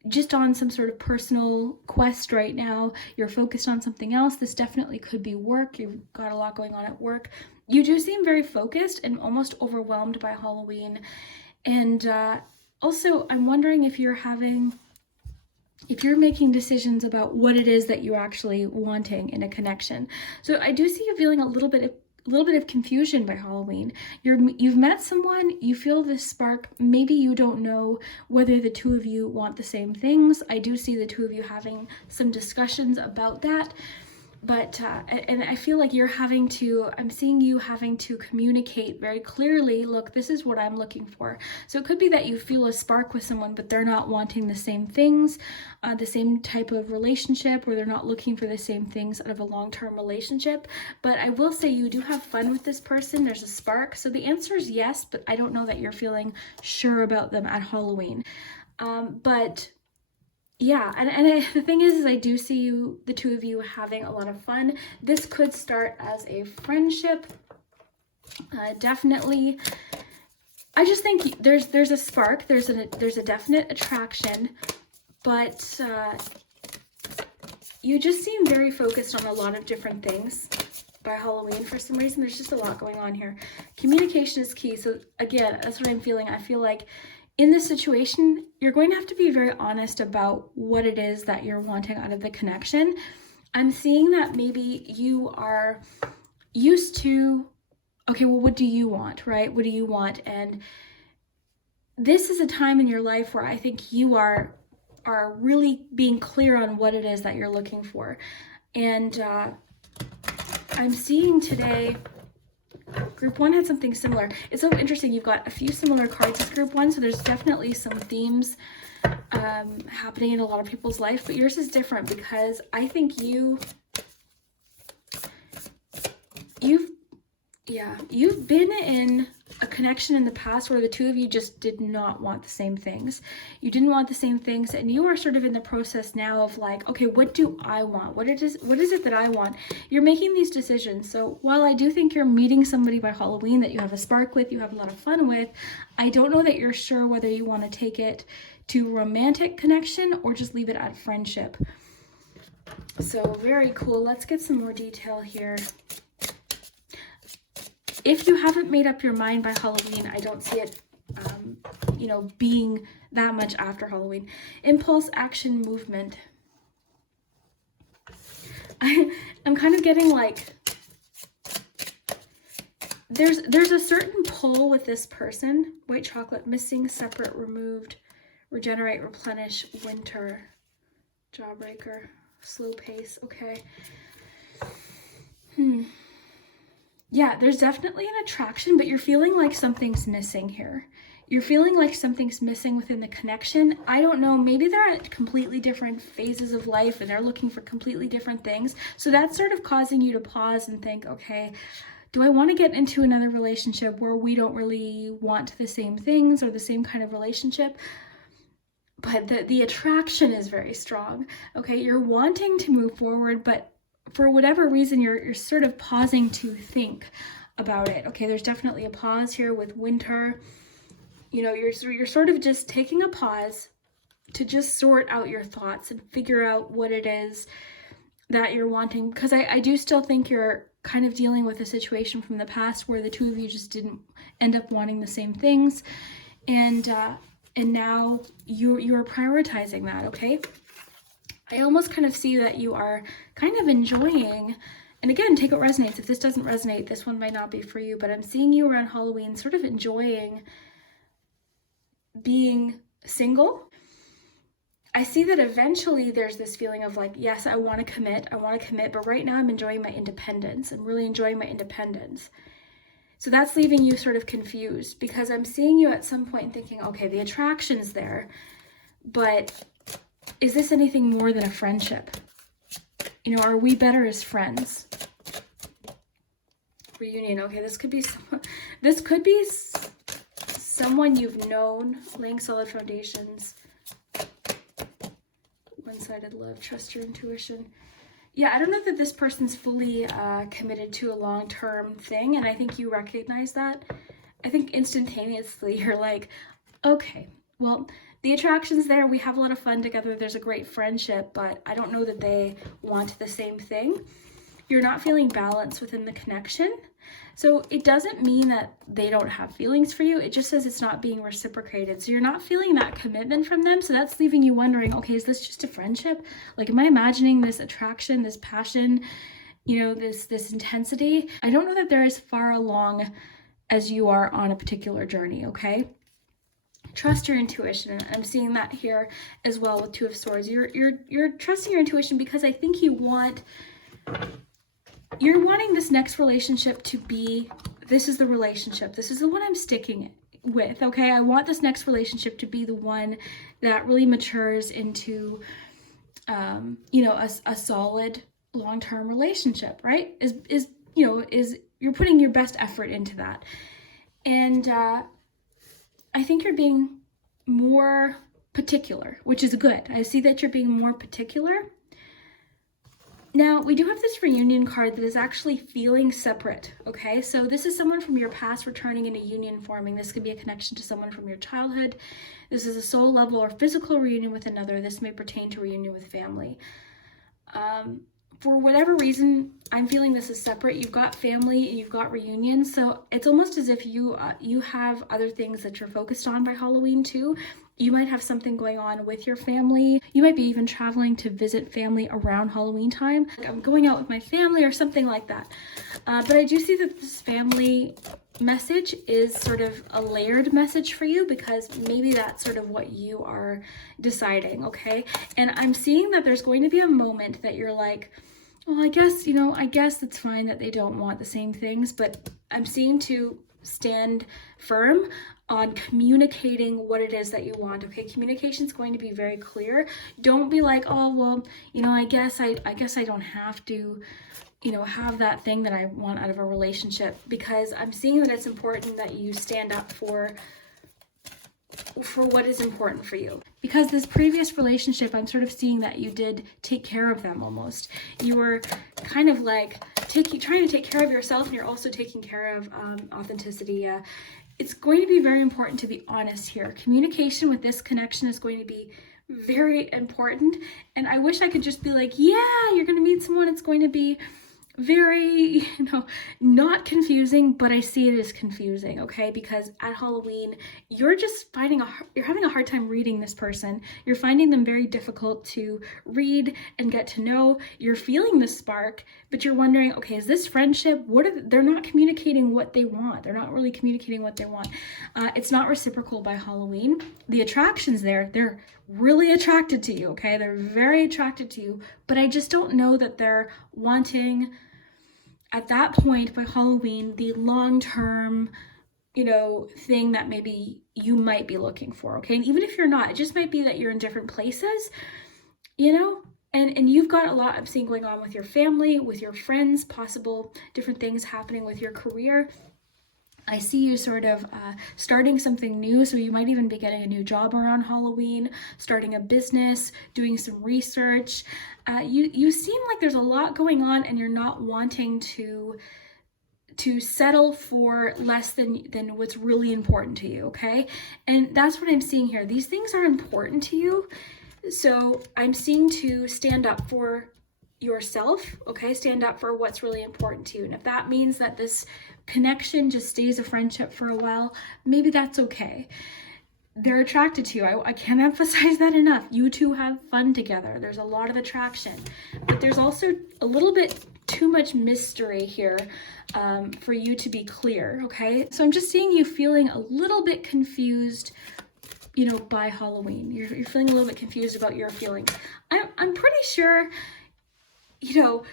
just on some sort of personal quest right now. You're focused on something else. This definitely could be work. You've got a lot going on at work. You do seem very focused and almost overwhelmed by Halloween. And also, I'm wondering if you're making decisions about what it is that you're actually wanting in a connection. So I do see you feeling a little bit of confusion by Halloween. You've met someone, you feel this spark. Maybe you don't know whether the two of you want the same things. I do see the two of you having some discussions about that. But, and I feel like I'm seeing you having to communicate very clearly, look, this is what I'm looking for. So it could be that you feel a spark with someone, but they're not wanting the same things, the same type of relationship, or they're not looking for the same things out of a long-term relationship. But I will say you do have fun with this person. There's a spark. So the answer is yes, but I don't know that you're feeling sure about them at Halloween. But yeah, and the thing is I do see the two of you having a lot of fun. This could start as a friendship, definitely. I just think there's a spark, there's a definite attraction, but you just seem very focused on a lot of different things by Halloween for some reason. There's just a lot going on here. Communication is key. So again, that's what I'm feeling. I feel like in this situation, you're going to have to be very honest about what it is that you're wanting out of the connection. I'm seeing that maybe you are used to, okay, well, what do you want, right? What do you want? And this is a time in your life where I think you are really being clear on what it is that you're looking for. And I'm seeing today, Group 1 had something similar. It's so interesting. You've got a few similar cards as Group 1, so there's definitely some themes happening in a lot of people's life, but yours is different because I think you've been in a connection in the past where the two of you just did not want the same things. You didn't want the same things, and you are sort of in the process now of like, okay, what do I want? What is it that I want? You're making these decisions. So while I do think you're meeting somebody by Halloween that you have a spark with, you have a lot of fun with, I don't know that you're sure whether you want to take it to romantic connection or just leave it at friendship. So very cool. Let's get some more detail here. If you haven't made up your mind by Halloween, I don't see it, being that much after Halloween. Impulse, action, movement. I'm kind of getting like, there's a certain pull with this person. White chocolate, missing, separate, removed, regenerate, replenish, winter, jawbreaker, slow pace. Okay. Yeah, there's definitely an attraction, but you're feeling like something's missing here. You're feeling like something's missing within the connection. I don't know, maybe they're at completely different phases of life and they're looking for completely different things. So that's sort of causing you to pause and think, okay, do I want to get into another relationship where we don't really want the same things or the same kind of relationship? But the attraction is very strong. Okay, you're wanting to move forward, but for whatever reason, you're sort of pausing to think about it. Okay, there's definitely a pause here with winter. You're sort of just taking a pause to just sort out your thoughts and figure out what it is that you're wanting, because I do still think you're kind of dealing with a situation from the past where the two of you just didn't end up wanting the same things, and now you're prioritizing that, okay? I almost kind of see that you are kind of enjoying, and again, take what resonates. If this doesn't resonate, this one might not be for you, but I'm seeing you around Halloween sort of enjoying being single. I see that eventually there's this feeling of like, yes, I want to commit, but right now I'm enjoying my independence. I'm really enjoying my independence. So that's leaving you sort of confused, because I'm seeing you at some point thinking, okay, the attraction's there, but is this anything more than a friendship? You know, are we better as friends? Reunion. Okay, this could be someone you've known, laying solid foundations. One-sided love, trust your intuition. Yeah, I don't know that this person's fully committed to a long-term thing, and I think you recognize that. I think instantaneously you're like, okay, well, the attraction's there, we have a lot of fun together, there's a great friendship, but I don't know that they want the same thing. You're not feeling balance within the connection. So it doesn't mean that they don't have feelings for you. It just says it's not being reciprocated. So you're not feeling that commitment from them. So that's leaving you wondering, okay, is this just a friendship? Like, am I imagining this attraction, this passion, you know, this intensity? I don't know that they're as far along as you are on a particular journey, okay? Trust your intuition. I'm seeing that here as well with Two of Swords. You're trusting your intuition because I think you're wanting this next relationship to be, this is the relationship. This is the one I'm sticking with, okay? I want this next relationship to be the one that really matures into, you know, a solid long-term relationship, right? Is you're putting your best effort into that. And I think you're being more particular, which is good. I see that you're being more particular. Now, we do have this reunion card that is actually feeling separate, okay? So this is someone from your past returning in a union forming. This could be a connection to someone from your childhood. This is a soul level or physical reunion with another. This may pertain to reunion with family. For whatever reason, I'm feeling this is separate. You've got family and you've got reunion. So it's almost as if you have other things that you're focused on by Halloween too. You might have something going on with your family. You might be even traveling to visit family around Halloween time. Like, I'm going out with my family or something like that. But I do see that this family message is sort of a layered message for you, because maybe that's sort of what you are deciding, okay? And I'm seeing that there's going to be a moment that you're like, well, I guess it's fine that they don't want the same things, but I'm seeing to stand firm on communicating what it is that you want, okay? Communication is going to be very clear. Don't be like, oh, well, you know, I guess I don't have to, you know, have that thing that I want out of a relationship, because I'm seeing that it's important that you stand up for what is important for you. Because this previous relationship, I'm sort of seeing that you did take care of them almost. You were kind of like trying to take care of yourself, and you're also taking care of authenticity. It's going to be very important to be honest here. Communication with this connection is going to be very important. And I wish I could just be like, yeah, you're going to meet someone. It's going to be very, you know, not confusing, but I see it as confusing, okay? Because at Halloween, you're just you're having a hard time reading this person. You're finding them very difficult to read and get to know. You're feeling the spark, but you're wondering, okay, is this friendship? They're not communicating what they want. They're not really communicating what they want. It's not reciprocal by Halloween. The attraction's there. They're really attracted to you, okay? They're very attracted to you, but I just don't know that they're wanting, at that point by Halloween, the long-term, you know, thing that maybe you might be looking for, okay? And even if you're not, it just might be that you're in different places, you know? And you've got a lot I'm seeing going on with your family, with your friends, possible different things happening with your career. I see you sort of starting something new, so you might even be getting a new job around Halloween, starting a business, doing some research. You seem like there's a lot going on, and you're not wanting to settle for less than what's really important to you, okay? And that's what I'm seeing here. These things are important to you, so I'm seeing to stand up for yourself, okay? Stand up for what's really important to you. And if that means that this connection just stays a friendship for a while, maybe that's okay. They're attracted to you. I can't emphasize that enough. You two have fun together. There's a lot of attraction, but there's also a little bit too much mystery here for you to be clear, okay? So I'm just seeing you feeling a little bit confused, you know, by Halloween. You're feeling a little bit confused about your feelings. I'm pretty sure, you know,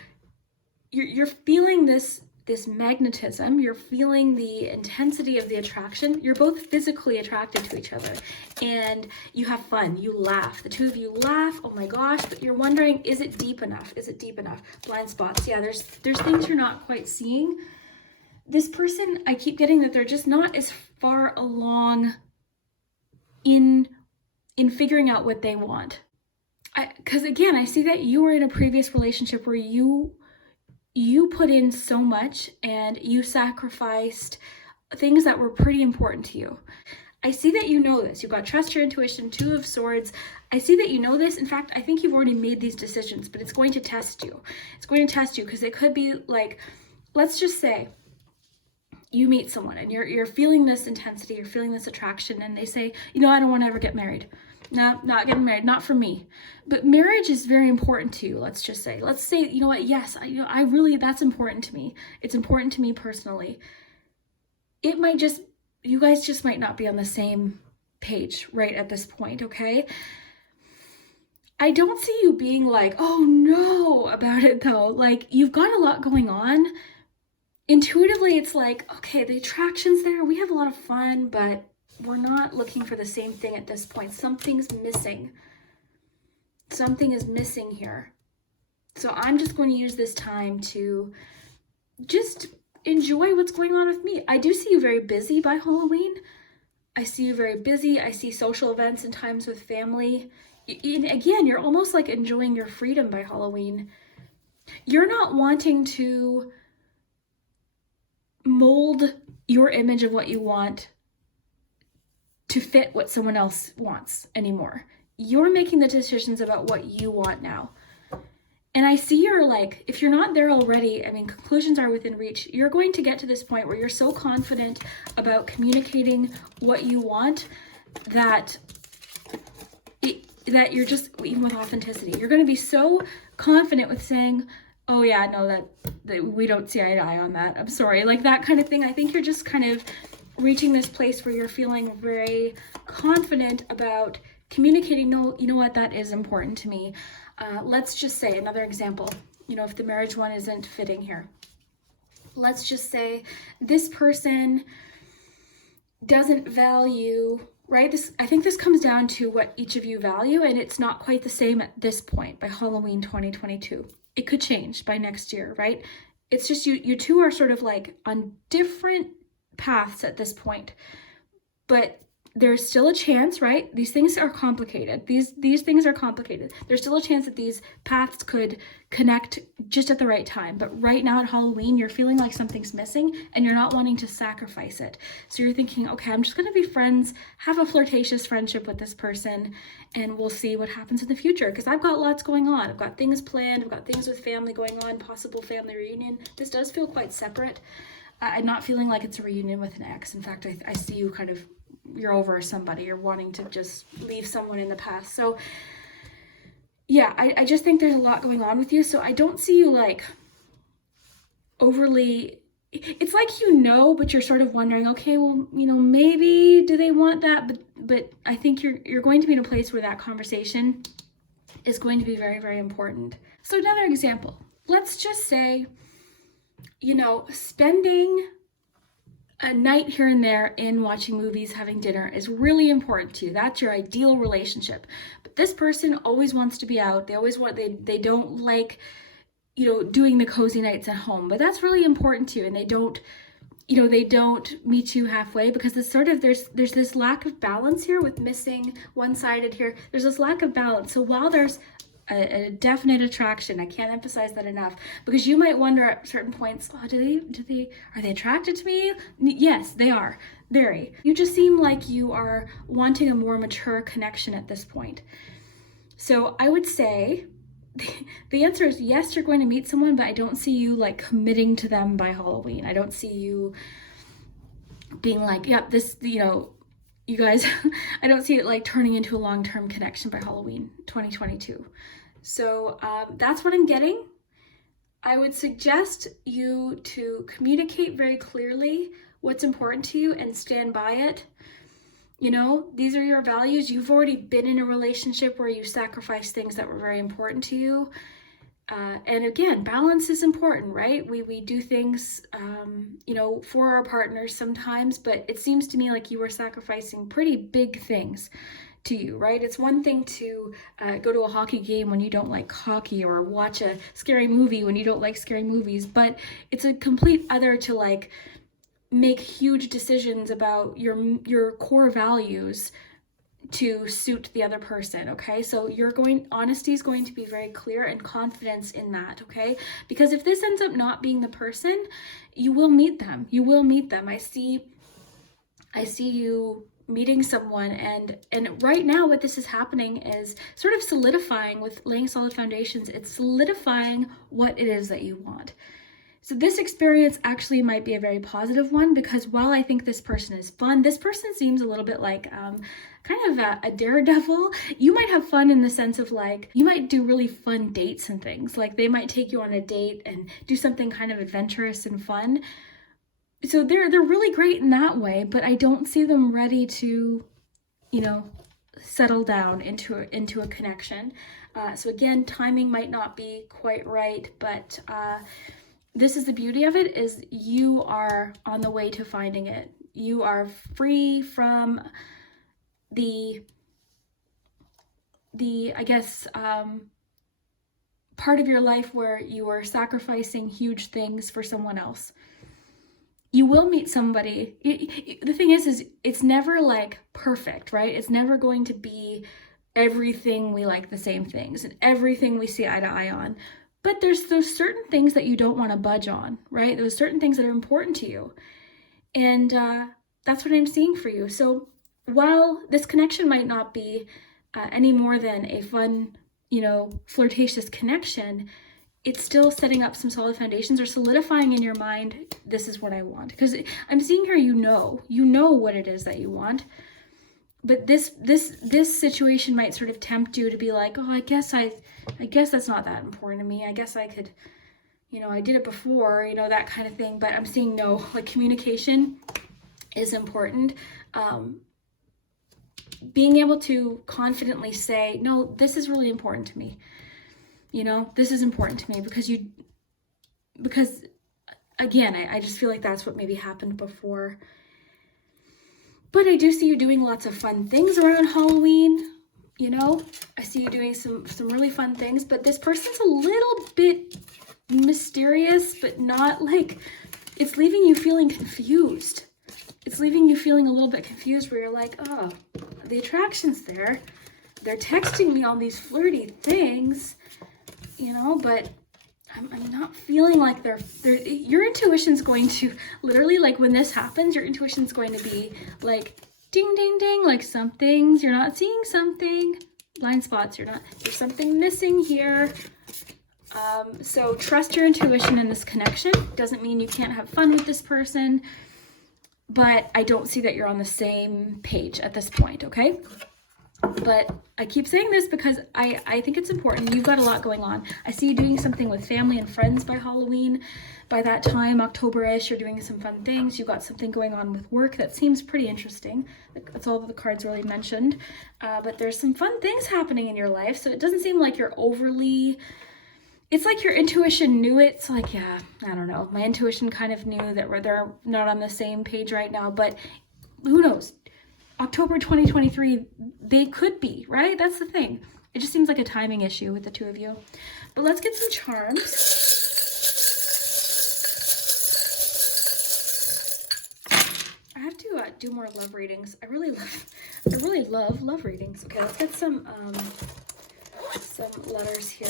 you're feeling this magnetism, you're feeling the intensity of the attraction. You're both physically attracted to each other and you have fun, you laugh. The two of you laugh, oh my gosh, but you're wondering, is it deep enough? Is it deep enough? Blind spots. Yeah, there's things you're not quite seeing. This person, I keep getting that they're just not as far along in figuring out what they want. Because again, I see that you were in a previous relationship where you put in so much and you sacrificed things that were pretty important to you. I see that you know this. You've got trust your intuition, Two of Swords. I see that you know this. In fact, I think you've already made these decisions, but it's going to test you. It's going to test you because it could be like, let's just say you meet someone and you're feeling this intensity, you're feeling this attraction, and they say, you know, I don't want to ever get married. No, not getting married, not for me. But marriage is very important to you, let's just say. Let's say, you know what, yes, I really, that's important to me. It's important to me personally. It might just, you guys just might not be on the same page right at this point, okay? I don't see you being like, oh no, about it though. Like, you've got a lot going on. Intuitively, it's like, okay, the attraction's there, we have a lot of fun, but we're not looking for the same thing at this point. Something's missing. Something is missing here. So I'm just going to use this time to just enjoy what's going on with me. I do see you very busy by Halloween. I see you very busy. I see social events and times with family. And again, you're almost like enjoying your freedom by Halloween. You're not wanting to mold your image of what you want to fit what someone else wants anymore. You're making the decisions about what you want now. And I see you're like, if you're not there already, I mean, conclusions are within reach. You're going to get to this point where you're so confident about communicating what you want that that you're just, even with authenticity, you're going to be so confident with saying, oh yeah, no, that we don't see eye to eye on that. I'm sorry, like that kind of thing. I think you're just kind of reaching this place where you're feeling very confident about communicating, no, you know what, that is important to me. Let's just say another example, you know, if the marriage one isn't fitting here, let's just say this person doesn't value, right? I think this comes down to what each of you value, and it's not quite the same at this point by Halloween 2022. It could change by next year, right? It's just you two are sort of like on different paths at this point, but there's still a chance, right? These things are complicated. These things are complicated. There's still a chance that these paths could connect just at the right time. But right now at Halloween, you're feeling like something's missing and you're not wanting to sacrifice it. So you're thinking, okay, I'm just going to be friends, have a flirtatious friendship with this person, and we'll see what happens in the future. Because I've got lots going on. I've got things planned. I've got things with family going on, possible family reunion. This does feel quite separate. I'm not feeling like it's a reunion with an ex. In fact, I see you kind of, you're over somebody, you're wanting to just leave someone in the past. So yeah, I just think there's a lot going on with you. So I don't see you like overly, it's like, you know, but you're sort of wondering, okay, well, you know, maybe do they want that? But I think you're going to be in a place where that conversation is going to be very, very important. So another example, let's just say, you know, spending a night here and there in watching movies, having dinner is really important to you. That's your ideal relationship. But this person always wants to be out. They always want, they don't like, you know, doing the cozy nights at home, but that's really important to you. And they don't, you know, they don't meet you halfway because it's sort of, there's this lack of balance here with missing one-sided here. There's this lack of balance. So while there's a definite attraction, I can't emphasize that enough, because you might wonder at certain points, oh, are they attracted to me? Yes, they are, very. You just seem like you are wanting a more mature connection at this point. So I would say the answer is yes, you're going to meet someone, but I don't see you like committing to them by Halloween. I don't see you being like, yeah, this, you know, you guys, I don't see it like turning into a long-term connection by Halloween 2022. So that's what I'm getting. I would suggest you to communicate very clearly what's important to you and stand by it. You know, these are your values. You've already been in a relationship where you sacrificed things that were very important to you. And again, balance is important, right? We do things, you know, for our partners sometimes, but it seems to me like you were sacrificing pretty big things to you, right? It's one thing to go to a hockey game when you don't like hockey, or watch a scary movie when you don't like scary movies, but it's a complete other to like make huge decisions about your core values to suit the other person, okay? So honesty is going to be very clear, and confidence in that, okay? Because if this ends up not being the person, you will meet them. You will meet them. I see you meeting someone, and right now what this is happening is sort of solidifying, with laying solid foundations. It's solidifying what it is that you want. So this experience actually might be a very positive one, because while I think this person is fun, this person seems a little bit like kind of a daredevil. You might have fun in the sense of like, you might do really fun dates and things. Like they might take you on a date and do something kind of adventurous and fun. So they're really great in that way, but I don't see them ready to, you know, settle down into a connection. So again, timing might not be quite right, but this is the beauty of it, is you are on the way to finding it. You are free from the I guess, part of your life where you are sacrificing huge things for someone else. You will meet somebody. The thing is it's never like perfect, right? It's never going to be everything we like the same things and everything we see eye to eye on. But there's those certain things that you don't want to budge on, right? Those certain things that are important to you. And that's what I'm seeing for you. So while this connection might not be any more than a fun, you know, flirtatious connection, it's still setting up some solid foundations, or solidifying in your mind, this is what I want. Because I'm seeing here, you know what it is that you want. But this situation might sort of tempt you to be like, oh, I guess that's not that important to me. I guess I could, you know, I did it before, you know, that kind of thing. But I'm seeing no, like communication is important. Being able to confidently say, no, this is really important to me. You know, this is important to me, because again, I just feel like that's what maybe happened before. But I do see you doing lots of fun things around Halloween, you know? I see you doing some really fun things, but this person's a little bit mysterious, but not like, it's leaving you feeling confused. It's leaving you feeling a little bit confused, where you're like, oh, the attraction's there. They're texting me all these flirty things, you know, but I'm not feeling like they're your intuition's going to literally, like when this happens, your intuition's going to be like ding ding ding, like something's, you're not seeing something, blind spots, there's something missing here. So trust your intuition in this connection. Doesn't mean you can't have fun with this person, but I don't see that you're on the same page at this point, okay? But I keep saying this because I think it's important. You've got a lot going on. I see you doing something with family and friends by Halloween. By that time, October-ish, you're doing some fun things. You've got something going on with work that seems pretty interesting. That's all that the cards really mentioned. But there's some fun things happening in your life. So it doesn't seem like you're overly... It's like your intuition knew it. It's like, yeah, I don't know. My intuition kind of knew that they're not on the same page right now. But who knows? October 2023, they could be, right? That's the thing. It just seems like a timing issue with the two of you. But let's get some charms. I have to do more love readings. I really love love readings. Okay, let's get some letters here.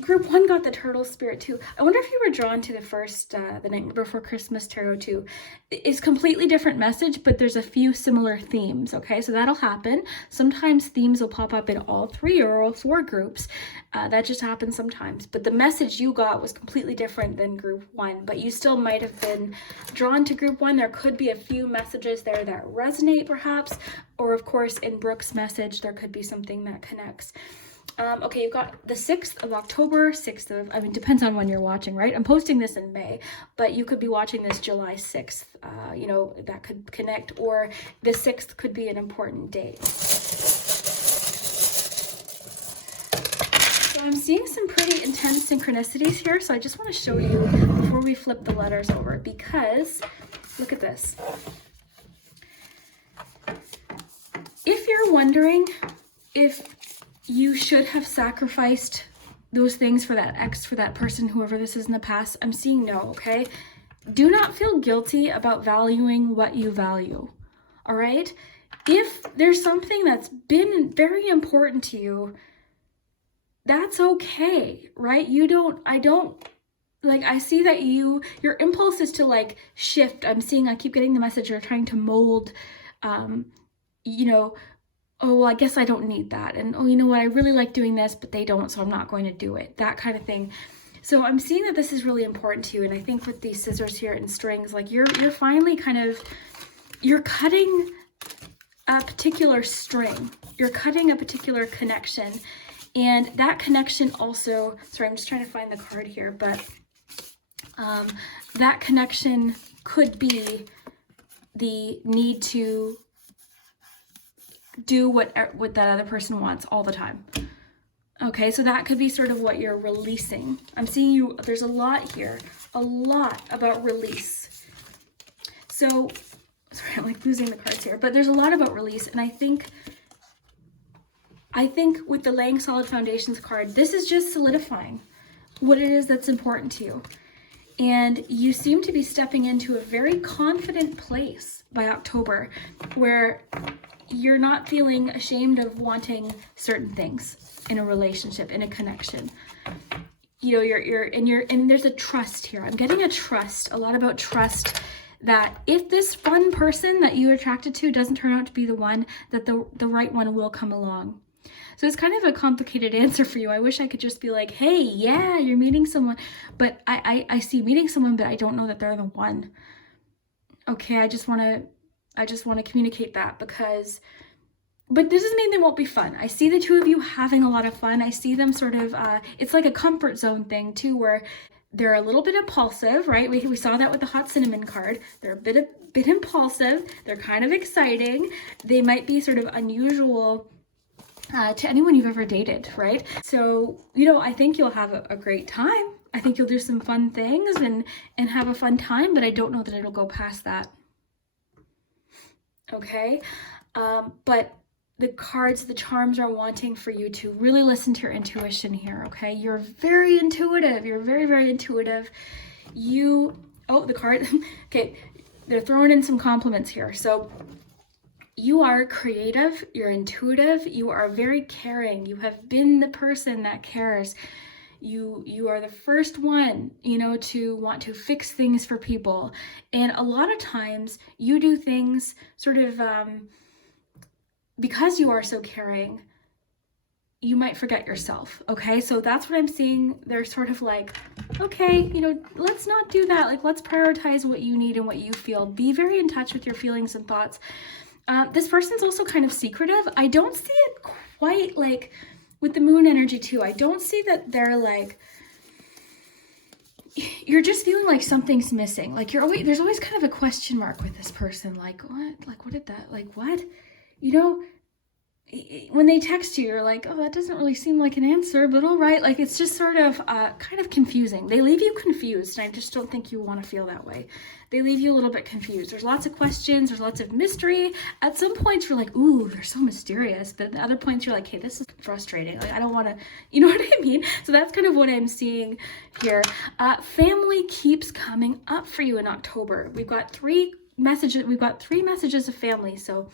Group 1 got the turtle spirit too. I wonder if you were drawn to the first, The Night Before Christmas Tarot too. It's completely different message, but there's a few similar themes, okay? So that'll happen. Sometimes themes will pop up in all 3 or all 4 groups. That just happens sometimes. But the message you got was completely different than Group 1, but you still might have been drawn to Group 1. There could be a few messages there that resonate perhaps, or of course in Brooke's message, there could be something that connects. Okay, you've got the 6th of October, depends on when you're watching, right? I'm posting this in May, but you could be watching this July 6th, that could connect, or the 6th could be an important date. So I'm seeing some pretty intense synchronicities here, so I just want to show you before we flip the letters over, because look at this. If you're wondering if you should have sacrificed those things for that ex, for that person, whoever this is in the past, I'm seeing no, okay? Do not feel guilty about valuing what you value, all right? If there's something that's been very important to you, that's okay, right? I see that your impulse is to like shift. I keep getting the message you're trying to mold, oh, well, I guess I don't need that. And, oh, you know what? I really like doing this, but they don't, so I'm not going to do it. That kind of thing. So I'm seeing that this is really important to you. And I think with these scissors here and strings, like you're finally you're cutting a particular string. You're cutting a particular connection. And that connection also, sorry, I'm just trying to find the card here, but that connection could be the need to do what that other person wants all the time. Okay, so that could be sort of what you're releasing. I'm seeing there's a lot here, a lot about release. So, sorry, I'm like losing the cards here, but there's a lot about release, and I think with the Laying Solid Foundations card, this is just solidifying what it is that's important to you. And you seem to be stepping into a very confident place by October, where you're not feeling ashamed of wanting certain things in a relationship, in a connection. And there's a trust here. I'm getting a lot about trust, that if this fun person that you're attracted to doesn't turn out to be the one, that the right one will come along. So it's kind of a complicated answer for you. I wish I could just be like, hey, yeah, you're meeting someone, but I see meeting someone, but I don't know that they're the one. Okay, I just want to communicate that, but this doesn't mean they won't be fun. I see the two of you having a lot of fun. I see them sort of, it's like a comfort zone thing too, where they're a little bit impulsive, right? We saw that with the hot cinnamon card. They're a bit impulsive. They're kind of exciting. They might be sort of unusual to anyone you've ever dated, right? So, I think you'll have a great time. I think you'll do some fun things and have a fun time, but I don't know that it'll go past that. Okay? But the charms are wanting for you to really listen to your intuition here, okay? You're very intuitive. You're very, very intuitive. The card, okay, they're throwing in some compliments here. So you are creative, you're intuitive, you are very caring. You have been the person that cares. You are the first one, to want to fix things for people. And a lot of times you do things sort of, because you are so caring, you might forget yourself, okay? So that's what I'm seeing. They're sort of like, okay, let's not do that. Like, let's prioritize what you need and what you feel. Be very in touch with your feelings and thoughts. This person's also kind of secretive. I don't see it quite like with the moon energy too. I don't see that they're like, you're just feeling like something's missing. Like there's always kind of a question mark with this person. Like, what? Like, what did that, like, what? When they text you, you're like, oh, that doesn't really seem like an answer, but all right. Like, it's just sort of kind of confusing. They leave you confused, and I just don't think you want to feel that way. They leave you a little bit confused. There's lots of questions. There's lots of mystery. At some points, you're like, ooh, they're so mysterious. But at other points, you're like, hey, this is frustrating. Like, I don't want to, you know what I mean? So that's kind of what I'm seeing here. Family keeps coming up for you in October. We've got three messages of family. So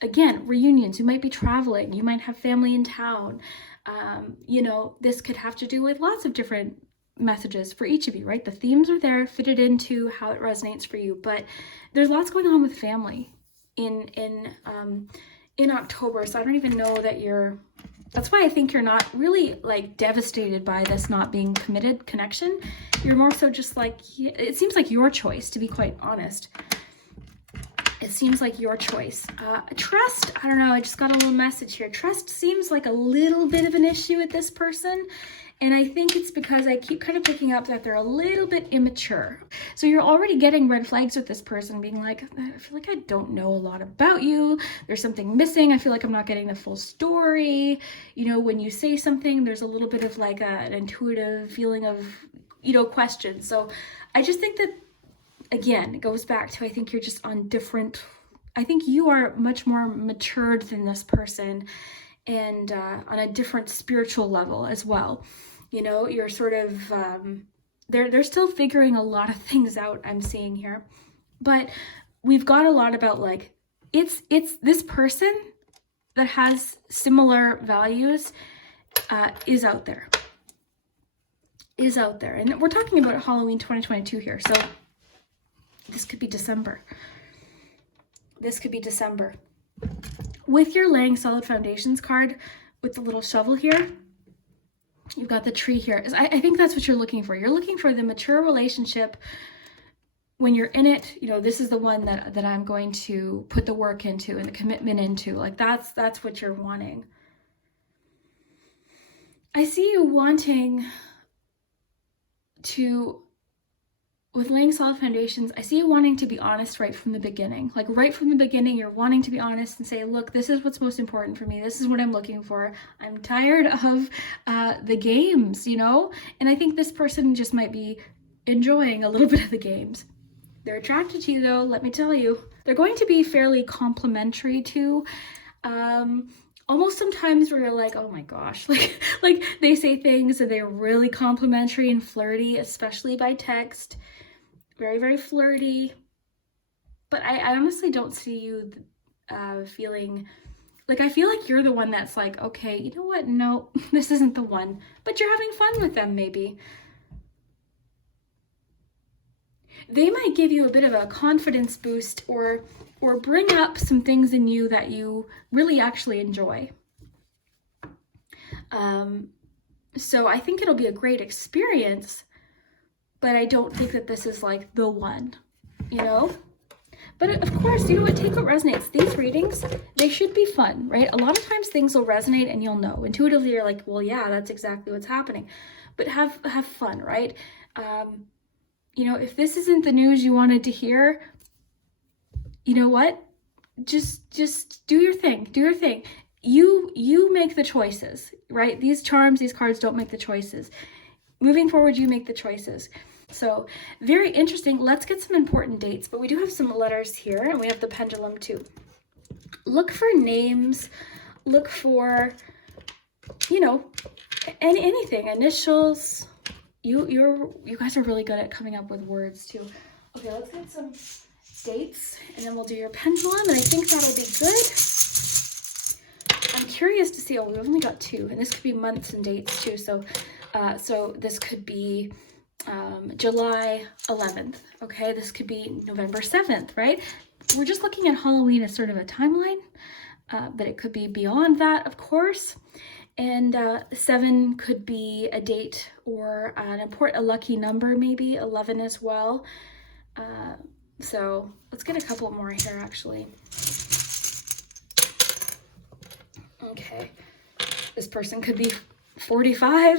again, reunions, you might be traveling, you might have family in town. You know, this could have to do with lots of different messages for each of you, right? The themes are there, fitted into how it resonates for you, but there's lots going on with family in October. So I don't even know that that's why I think you're not really like devastated by this not being committed connection. You're more so just like, it seems like your choice, to be quite honest. It seems like your choice. Trust, I don't know, I just got a little message here. Trust seems like a little bit of an issue with this person. And I think it's because I keep kind of picking up that they're a little bit immature. So you're already getting red flags with this person, being like, I feel like I don't know a lot about you. There's something missing. I feel like I'm not getting the full story. You know, when you say something, there's a little bit of like an intuitive feeling of, you know, question. So I just think that, again, it goes back to, I think you're just on different, I think you are much more matured than this person, and on a different spiritual level as well. You know, you're sort of, they're still figuring a lot of things out, I'm seeing here. But we've got a lot about like, it's this person that has similar values is out there. And we're talking about Halloween 2022 here. So this could be December. With your laying solid foundations card, with the little shovel here, you've got the tree here. I think that's what you're looking for. You're looking for the mature relationship. When you're in it, you know, this is the one that I'm going to put the work into and the commitment into. Like that's what you're wanting. I see you wanting to, with laying solid foundations, I see you wanting to be honest right from the beginning. Like right from the beginning, you're wanting to be honest and say, look, this is what's most important for me. This is what I'm looking for. I'm tired of the games, you know? And I think this person just might be enjoying a little bit of the games. They're attracted to you though, let me tell you. They're going to be fairly complimentary too. Almost sometimes where you're like, oh my gosh, like they say things and they're really complimentary and flirty, especially by text. Very, very flirty. But I honestly don't see you feeling, like I feel like you're the one that's like, okay, you know what? No, this isn't the one. But you're having fun with them maybe. They might give you a bit of a confidence boost or bring up some things in you that you really actually enjoy. So I think it'll be a great experience, but I don't think that this is like the one, you know? But of course, you know what, take what resonates. These readings, they should be fun, right? A lot of times things will resonate and you'll know. Intuitively, you're like, well, yeah, that's exactly what's happening. But have fun, right? You know, if this isn't the news you wanted to hear, you know what? Just do your thing. Do your thing. You make the choices, right? These charms, these cards don't make the choices. Moving forward, you make the choices. So very interesting. Let's get some important dates, but we do have some letters here and we have the pendulum too. Look for names, look for, you know, anything, initials. You guys are really good at coming up with words too. Okay, let's get some dates and then we'll do your pendulum, and I think that'll be good. I'm curious to see, oh, we've only got two, and this could be months and dates too. So this could be July 11th, okay? This could be November 7th, right? We're just looking at Halloween as sort of a timeline, but it could be beyond that, of course. And 7 could be a date or a lucky number, maybe 11 as well. So let's get a couple more here, actually. Okay, this person could be 45.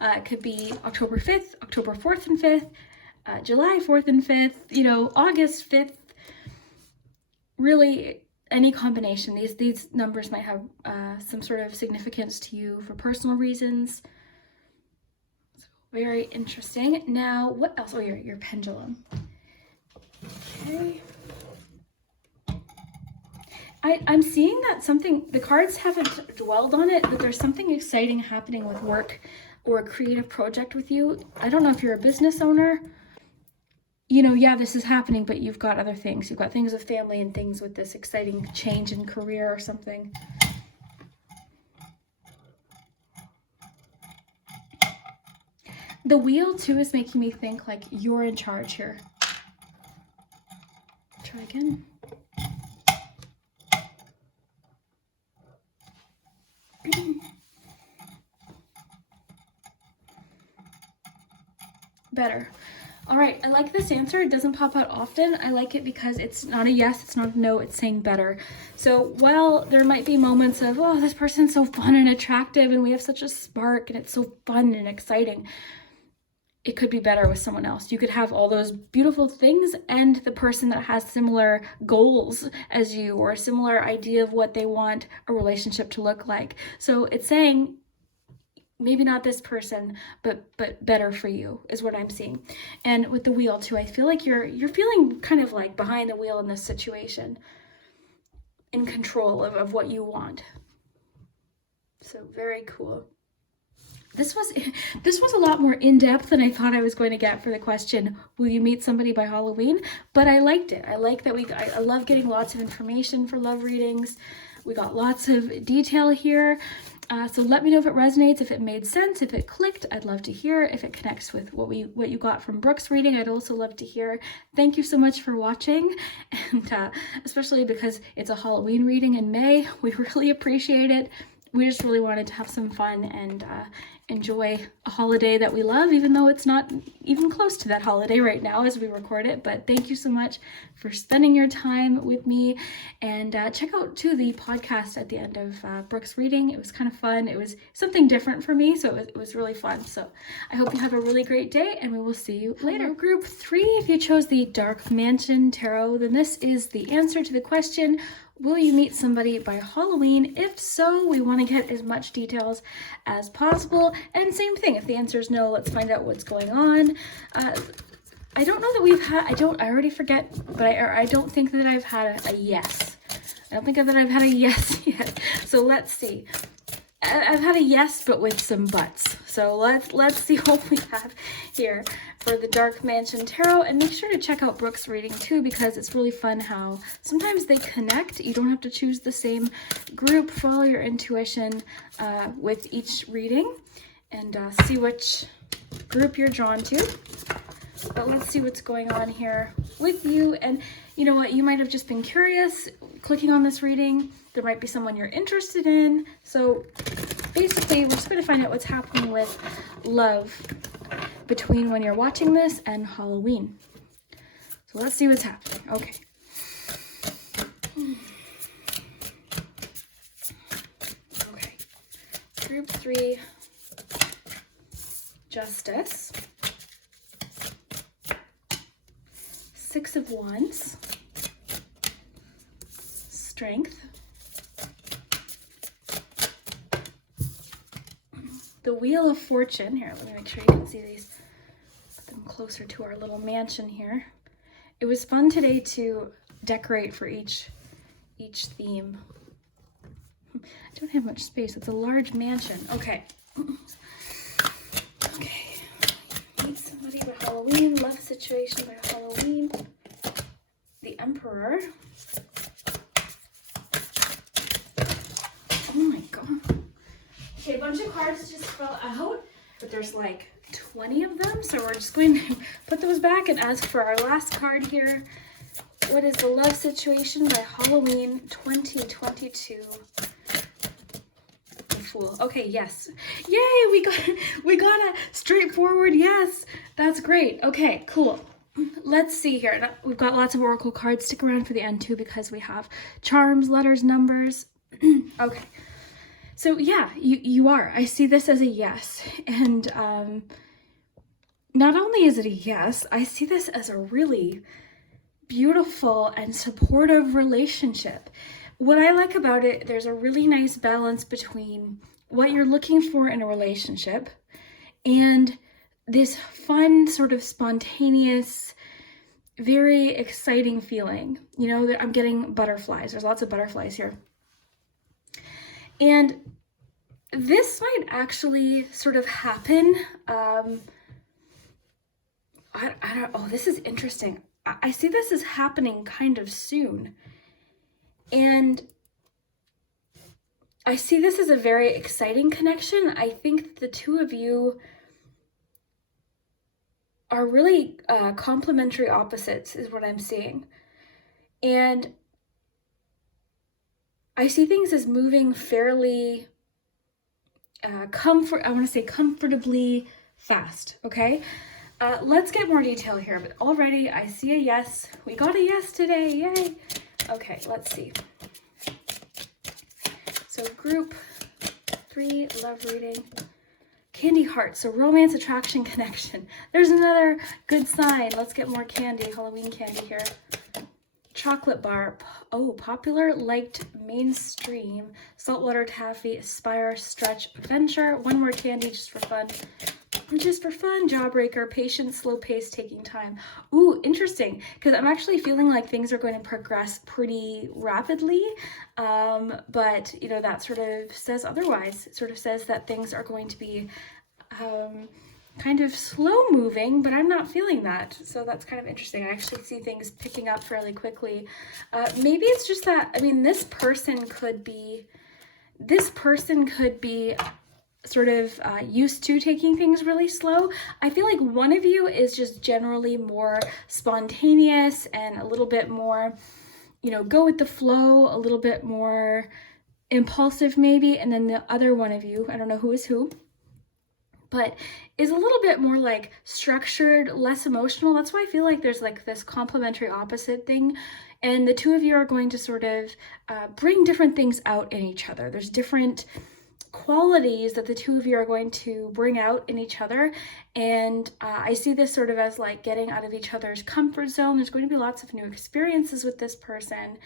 It could be October 5th, October 4th and 5th, July 4th and 5th, you know, August 5th. Really, any combination. These numbers might have some sort of significance to you for personal reasons. So very interesting. Now, what else? Oh, your pendulum. Okay. I'm seeing that the cards haven't dwelled on it, but there's something exciting happening with work or a creative project with you. I don't know if you're a business owner. You know, yeah, this is happening, but you've got other things. You've got things with family and things with this exciting change in career or something. The wheel too is making me think like you're in charge here. Try again. Better. All right, I like this answer. It doesn't pop out often. I like it because it's not a yes, it's not a no, it's saying better. So while there might be moments of, oh, this person's so fun and attractive and we have such a spark and it's so fun and exciting, it could be better with someone else. You could have all those beautiful things and the person that has similar goals as you or a similar idea of what they want a relationship to look like. So it's saying, maybe not this person, but better for you is what I'm seeing. And with the wheel too, I feel like you're feeling kind of like behind the wheel in this situation, in control of what you want. So very cool. This was a lot more in-depth than I thought I was going to get for the question, will you meet somebody by Halloween? But I liked it. I like that I love getting lots of information for love readings. We got lots of detail here. So let me know if it resonates, if it made sense, if it clicked. I'd love to hear if it connects with what you got from Brooke's reading. I'd also love to hear. Thank you so much for watching, and especially because it's a Halloween reading in May. We really appreciate it. We just really wanted to have some fun and enjoy a holiday that we love, even though it's not even close to that holiday right now as we record it. But thank you so much for spending your time with me, and check out too the podcast at the end of Brooke's reading. It was kind of fun. It was something different for me, so it was really fun. So I hope you have a really great day, and we will see you later. Hello, group 3, if you chose the Dark Mansion Tarot, then this is the answer to the question, will you meet somebody by Halloween? If so, we want to get as much details as possible. And same thing, if the answer is no, let's find out what's going on. I don't know that we've had, I already forget, but I don't think that I've had a yes. I don't think that I've had a yes yet. So let's see. I've had a yes, but with some buts. So let's see what we have here for the Dark Mansion Tarot. And make sure to check out Brooke's reading too, because it's really fun how sometimes they connect. You don't have to choose the same group. Follow your intuition with each reading and see which group you're drawn to. But let's see what's going on here with you. And you know what? You might have just been curious clicking on this reading. There might be someone you're interested in. So basically, we're just going to find out what's happening with love between when you're watching this and Halloween. So let's see what's happening. Okay. Okay. Group 3, Justice. 6 of Wands. Strength. The Wheel of Fortune. Here, let me make sure you can see these. Put them closer to our little mansion here. It was fun today to decorate for each theme. I don't have much space. It's a large mansion. Okay. Okay. Meet somebody by Halloween. Love situation by Halloween. The Emperor. Oh my god. Okay, a bunch of cards just fell out, but there's like 20 of them, so we're just going to put those back and ask for our last card here. What is the love situation by Halloween 2022? The Fool. Okay, yes. Yay, we got a straightforward yes. That's great. Okay, cool. Let's see here. We've got lots of oracle cards. Stick around for the end too, because we have charms, letters, numbers. Okay. So yeah, you are. I see this as a yes. And not only is it a yes, I see this as a really beautiful and supportive relationship. What I like about it, there's a really nice balance between what you're looking for in a relationship and this fun, sort of spontaneous, very exciting feeling. You know, that I'm getting butterflies. There's lots of butterflies here. And this might actually sort of happen. I don't, oh, this is interesting. I see this as happening kind of soon. And I see this as a very exciting connection. I think the two of you are really complementary opposites is what I'm seeing. And I see things as moving fairly comfortably fast, okay? Let's get more detail here, but already I see a yes. We got a yes today, yay! Okay, let's see. So group 3, love reading. Candy heart, so romance, attraction, connection. There's another good sign. Let's get more candy, Halloween candy here. Chocolate bar, oh, popular, liked, mainstream, saltwater taffy, aspire, stretch, venture. One more candy just for fun. Just for fun, jawbreaker, patient, slow pace, taking time. Ooh, interesting, because I'm actually feeling like things are going to progress pretty rapidly, but, you know, that sort of says otherwise. It sort of says that things are going to be kind of slow moving, but I'm not feeling that. So that's kind of interesting. I actually see things picking up fairly quickly. Maybe it's just that, I mean, this person could be sort of used to taking things really slow. I feel like one of you is just generally more spontaneous and a little bit more, you know, go with the flow, a little bit more impulsive maybe. And then the other one of you, I don't know who is who, but is a little bit more like structured, less emotional. That's why I feel like there's like this complementary opposite thing. And the two of you are going to sort of bring different things out in each other. There's different qualities that the two of you are going to bring out in each other. And I see this sort of as like getting out of each other's comfort zone. There's going to be lots of new experiences with this person.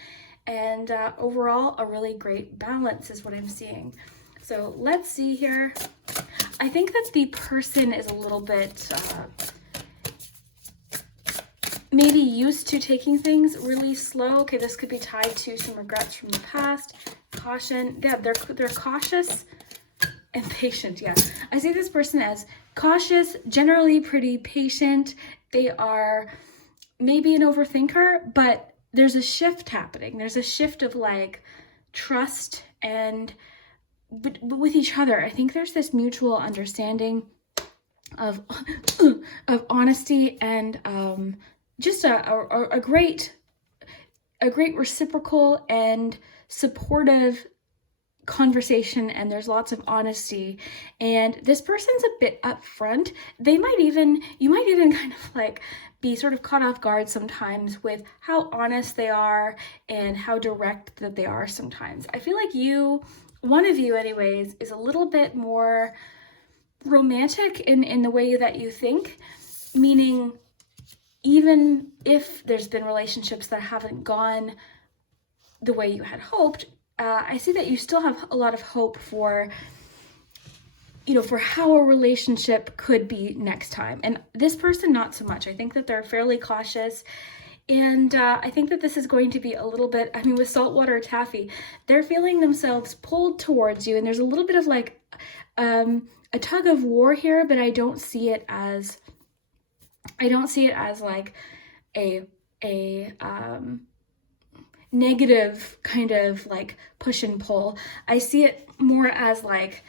And overall, a really great balance is what I'm seeing. So let's see here. I think that the person is a little bit maybe used to taking things really slow. Okay, this could be tied to some regrets from the past. Caution. Yeah, they're cautious and patient. Yeah, I see this person as cautious, generally pretty patient. They are maybe an overthinker, but there's a shift happening. There's a shift of like trust and but with each other. I think there's this mutual understanding of honesty and just a great reciprocal and supportive conversation, and there's lots of honesty, and this person's a bit upfront. You might even kind of like be sort of caught off guard sometimes with how honest they are and how direct that they are sometimes. I feel like one of you anyways is a little bit more romantic in the way that you think, meaning even if there's been relationships that haven't gone the way you had hoped, I see that you still have a lot of hope for, you know, for how a relationship could be next time. And this person, not so much. I think that they're fairly cautious. And I think that this is going to be a little bit, I mean, with saltwater taffy, they're feeling themselves pulled towards you. And there's a little bit of like a tug of war here, but I don't see it as like a negative kind of like push and pull. I see it more as like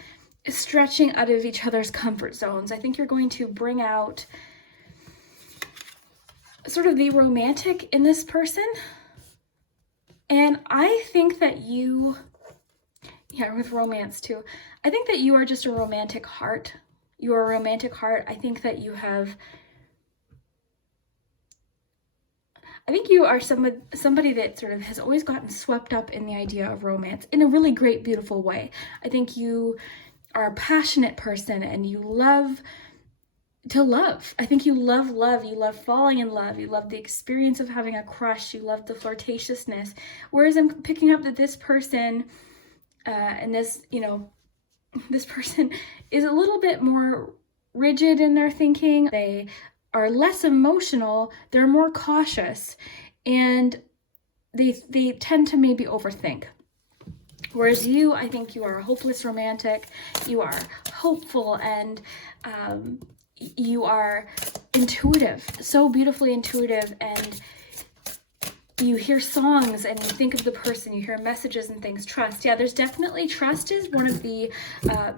stretching out of each other's comfort zones. I think you're going to bring out sort of the romantic in this person. And I think that with romance too, I think that you are just a romantic heart. You are a romantic heart. I think that you are somebody that sort of has always gotten swept up in the idea of romance in a really great, beautiful way. I think you are a passionate person and you love to love. I think you love love. You love falling in love. You love the experience of having a crush. You love the flirtatiousness. Whereas I'm picking up that this person and this person is a little bit more rigid in their thinking. They are less emotional, they're more cautious, and they tend to maybe overthink. Whereas you, I think you are a hopeless romantic, you are hopeful, and you are intuitive, so beautifully intuitive, and you hear songs and you think of the person, you hear messages and things. Trust, yeah, there's definitely trust is one of the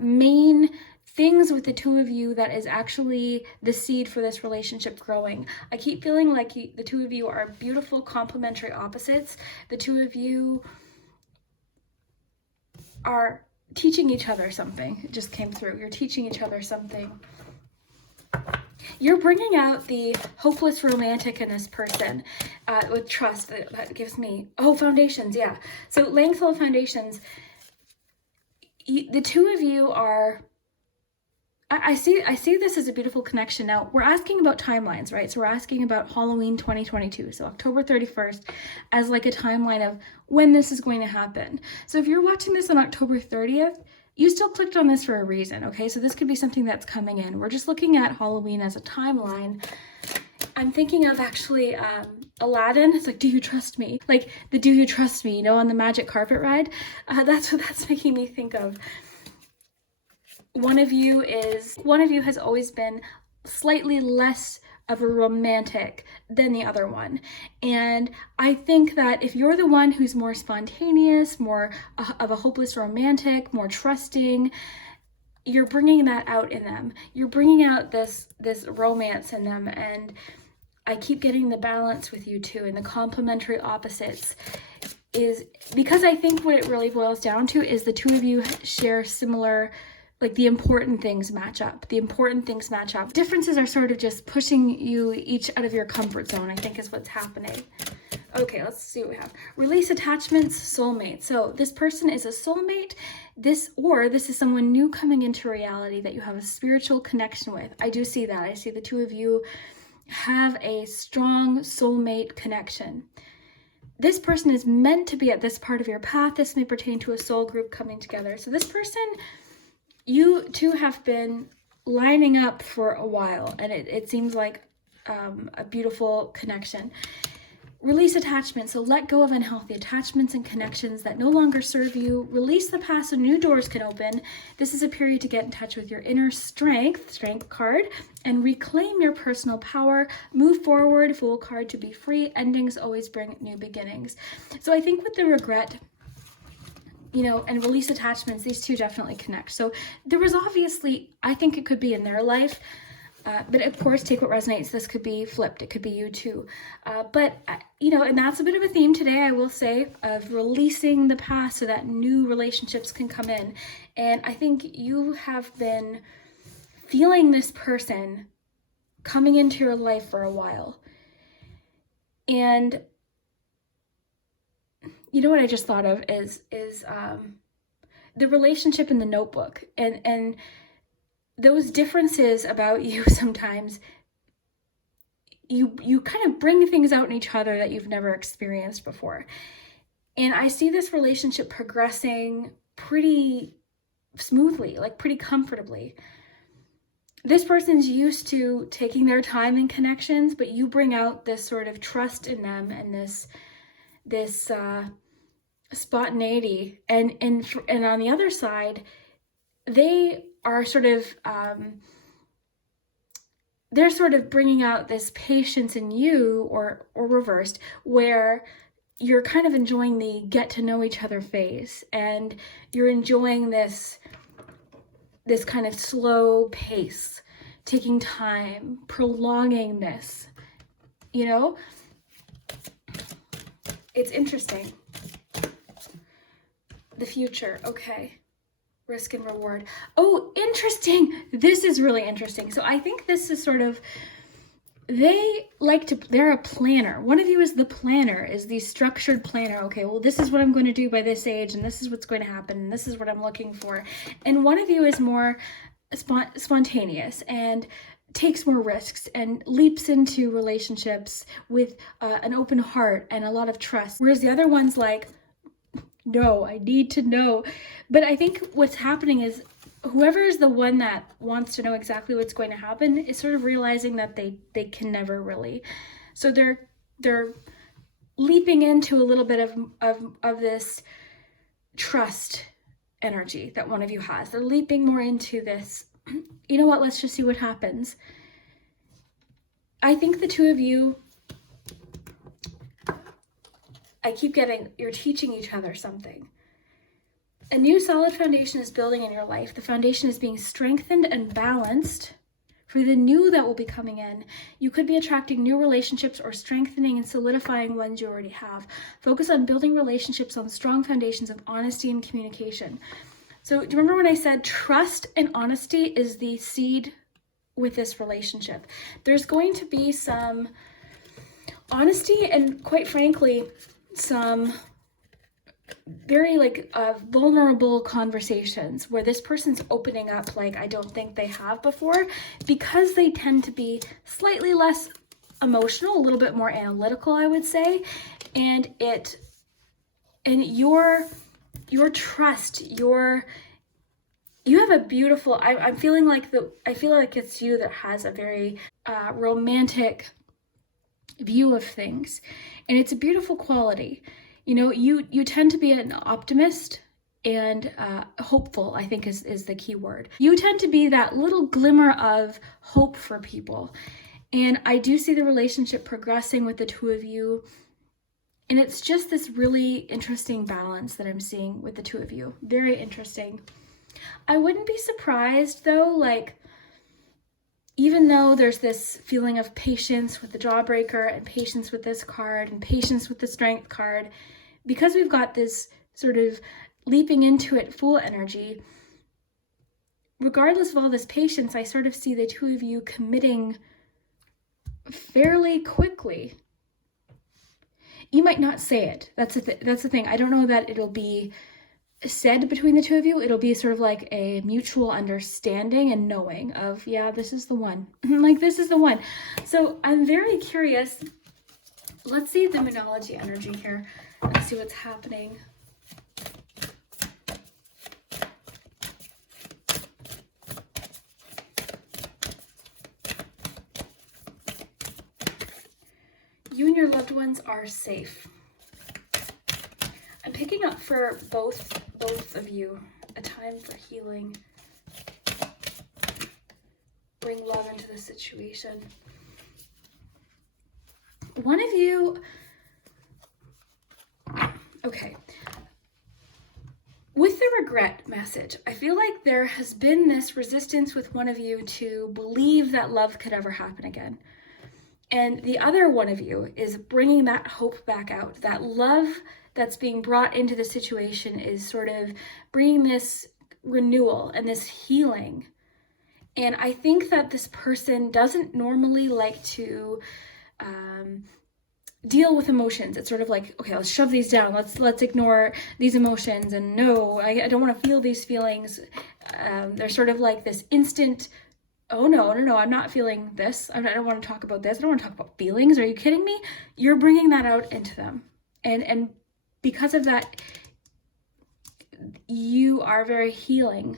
main things with the two of you that is actually the seed for this relationship growing. I keep feeling like the two of you are beautiful complementary opposites. The two of you are teaching each other something. It just came through. You're teaching each other something. You're bringing out the hopeless romantic in this person with trust. That gives me, foundations, yeah. So laying solid foundations. The two of you are, I see this as a beautiful connection. Now, we're asking about timelines, right? So we're asking about Halloween 2022. So October 31st as like a timeline of when this is going to happen. So if you're watching this on October 30th, you still clicked on this for a reason, okay? So this could be something that's coming in. We're just looking at Halloween as a timeline. I'm thinking of actually Aladdin. It's like, do you trust me? Like the do you trust me, on the magic carpet ride. That's what that's making me think of. One of you has always been slightly less of a romantic than the other one. And I think that if you're the one who's more spontaneous, more of a hopeless romantic, more trusting, you're bringing that out in them. You're bringing out this romance in them. And I keep getting the balance with you too, and the complementary opposites is because I think what it really boils down to is the two of you share similar, like the important things match up. The important things match up. Differences are sort of just pushing you each out of your comfort zone, I think is what's happening. Okay, let's see what we have. Release attachments, soulmate. So this person is a soulmate. This is someone new coming into reality that you have a spiritual connection with. I do see that. I see the two of you have a strong soulmate connection. This person is meant to be at this part of your path. This may pertain to a soul group coming together. So this person, you two have been lining up for a while, and it seems like a beautiful connection. Release attachment. So let go of unhealthy attachments and connections that no longer serve you. Release the past so new doors can open. This is a period to get in touch with your inner strength card, and reclaim your personal power. Move forward, Fool card, to be free. Endings always bring new beginnings. So I think with the regret, and release attachments, these two definitely connect. So there was obviously, I think it could be in their life, but of course, take what resonates. This could be flipped. It could be you too. And that's a bit of a theme today, I will say, of releasing the past so that new relationships can come in. And I think you have been feeling this person coming into your life for a while. And you know what I just thought of is the relationship in the Notebook, and those differences about you. Sometimes you kind of bring things out in each other that you've never experienced before. And I see this relationship progressing pretty smoothly, like pretty comfortably. This person's used to taking their time in connections, but you bring out this sort of trust in them and this spontaneity, and on the other side, they are sort of they're sort of bringing out this patience in you, or reversed, where you're kind of enjoying the get to know each other phase, and you're enjoying this kind of slow pace, taking time, prolonging this, it's interesting. The future, okay. Risk and reward. Oh, interesting. This is really interesting. So I think this is sort of, they're a planner. One of you is the planner, is the structured planner. Okay, well, this is what I'm going to do by this age, and this is what's going to happen, and this is what I'm looking for. And one of you is more spontaneous and takes more risks and leaps into relationships with an open heart and a lot of trust. Whereas the other one's like, no, I need to know. But I think what's happening is whoever is the one that wants to know exactly what's going to happen is sort of realizing that they can never really. So they're leaping into a little bit of this trust energy that one of you has. They're leaping more into this, you know what, let's just see what happens. I think the two of you, I keep getting, you're teaching each other something. A new solid foundation is building in your life. The foundation is being strengthened and balanced for the new that will be coming in. You could be attracting new relationships or strengthening and solidifying ones you already have. Focus on building relationships on strong foundations of honesty and communication. So do you remember when I said trust and honesty is the seed with this relationship? There's going to be some honesty and, quite frankly, some very vulnerable conversations where this person's opening up like I don't think they have before, because they tend to be slightly less emotional, a little bit more analytical, I would say. And your trust, you have a beautiful, I'm feeling like I feel like it's you that has a very romantic view of things, and it's a beautiful quality. You know, you tend to be an optimist and hopeful, I think is the key word. You tend to be that little glimmer of hope for people. And I do see the relationship progressing with the two of you. And it's just this really interesting balance that I'm seeing with the two of you. Very interesting. I wouldn't be surprised though, like, even though there's this feeling of patience with the Jawbreaker and patience with this card and patience with the Strength card, because we've got this sort of leaping into it Fool energy, regardless of all this patience, I sort of see the two of you committing fairly quickly. You might not say it. That's the thing. I don't know that it'll be said between the two of you. It'll be sort of like a mutual understanding and knowing of, yeah, this is the one. Like, this is the one. So I'm very curious. Let's see the Moonology energy here. Let's see what's happening. You and your loved ones are safe. I'm picking up for both of you a time for healing. Bring love into the situation. One of you, okay. With the regret message, I feel like there has been this resistance with one of you to believe that love could ever happen again. And the other one of you is bringing that hope back out. That love that's being brought into the situation is sort of bringing this renewal and this healing. And I think that this person doesn't normally like to deal with emotions. It's sort of like, okay, let's shove these down. Let's ignore these emotions. And no, I don't want to feel these feelings. They're sort of like this instant, oh no, I'm not feeling this. I don't want to talk about this. I don't want to talk about feelings. Are you kidding me? You're bringing that out into them. And because of that, you are very healing.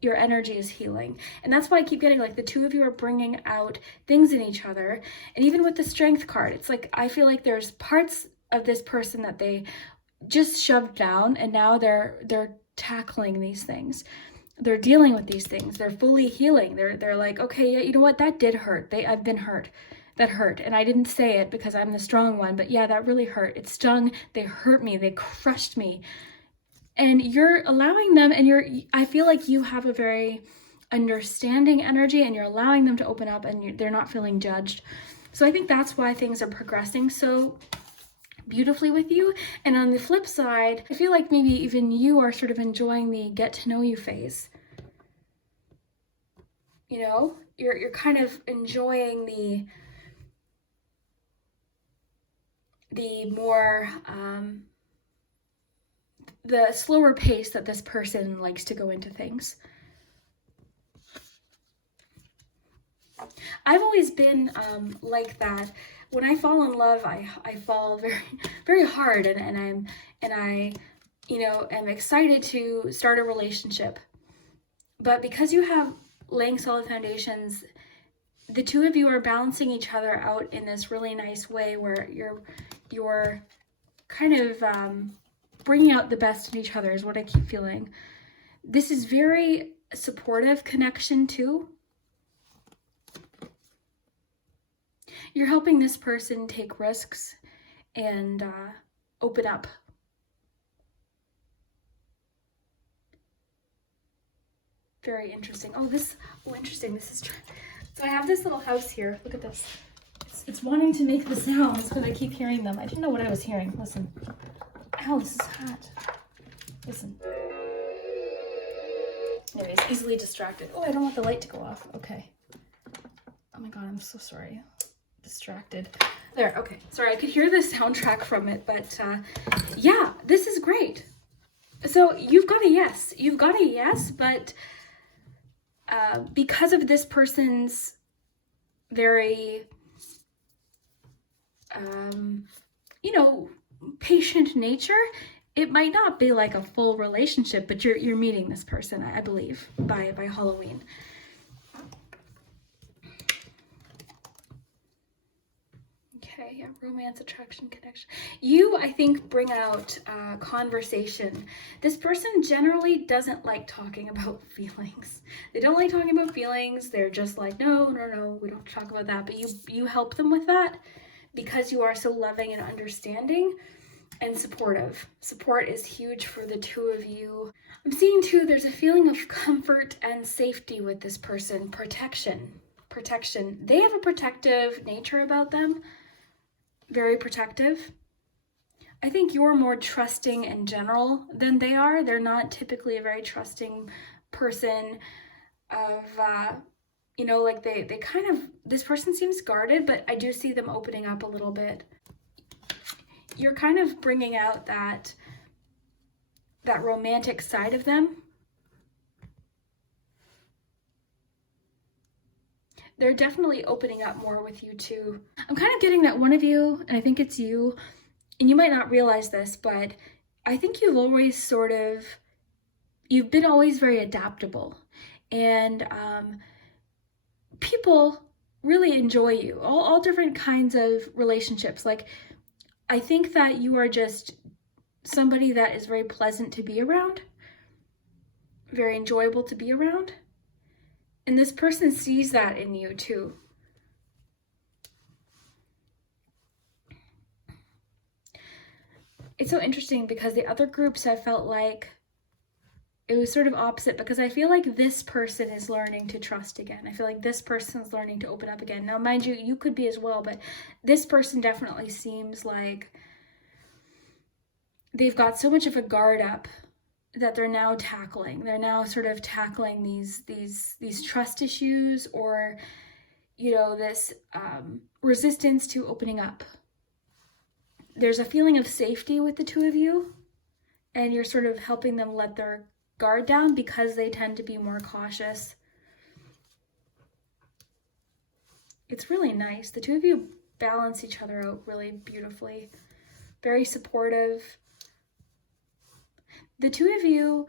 Your energy is healing. And that's why I keep getting like the two of you are bringing out things in each other. And even with the Strength card, it's like, I feel like there's parts of this person that they just shoved down, and now they're tackling these things. They're dealing with these things. They're fully healing. They're like, okay, yeah, you know what? That did hurt. I've been hurt. That hurt. And I didn't say it because I'm the strong one, but yeah, that really hurt. It stung. They hurt me. They crushed me. And you're allowing them, and I feel like you have a very understanding energy, and you're allowing them to open up, and they're not feeling judged. So I think that's why things are progressing so beautifully with you. And on the flip side, I feel like maybe even you are sort of enjoying the get to know you phase. You know, you're kind of enjoying the more the slower pace that this person likes to go into things. I've always been like that. When I fall in love, I fall very, very hard, and I, you know, am excited to start a relationship. But because you have laying solid foundations, the two of you are balancing each other out in this really nice way where you're kind of bringing out the best in each other is what I keep feeling. This is very supportive connection too. You're helping this person take risks and open up. Very interesting. Oh, interesting. So I have this little house here. Look at this. It's wanting to make the sounds because I keep hearing them. I didn't know what I was hearing. Listen. Ow, this is hot. Listen. Anyways, easily distracted. Oh, I don't want the light to go off. Okay. Oh my God, I'm so sorry. Distracted. There, okay. Sorry, I could hear the soundtrack from it, but yeah, this is great. So you've got a yes. You've got a yes, but because of this person's very, patient nature, it might not be like a full relationship, but you're meeting this person, I believe, by Halloween. Okay, yeah, romance, attraction, connection. You, I think, bring out conversation. This person generally doesn't like talking about feelings. They don't like talking about feelings. They're just like, no, we don't talk about that. But you help them with that because you are so loving and understanding and supportive. Support is huge for the two of you. I'm seeing too, there's a feeling of comfort and safety with this person. Protection. They have a protective nature about them. Very protective. I think you're more trusting in general than they are. They're not typically a very trusting person of, like they kind of, this person seems guarded, but I do see them opening up a little bit. You're kind of bringing out that romantic side of them. They're definitely opening up more with you too. I'm kind of getting that one of you, and I think it's you, and you might not realize this, but I think you've been always very adaptable, and people really enjoy you, all different kinds of relationships. Like, I think that you are just somebody that is very pleasant to be around, very enjoyable to be around. And this person sees that in you too. It's so interesting because the other groups I felt like it was sort of opposite, because I feel like this person is learning to trust again. I feel like this person's learning to open up again. Now, mind you, you could be as well, but this person definitely seems like they've got so much of a guard up that they're now tackling. They're now sort of tackling these trust issues, or, this resistance to opening up. There's a feeling of safety with the two of you, and you're sort of helping them let their guard down because they tend to be more cautious. It's really nice. The two of you balance each other out really beautifully. Very supportive. The two of you,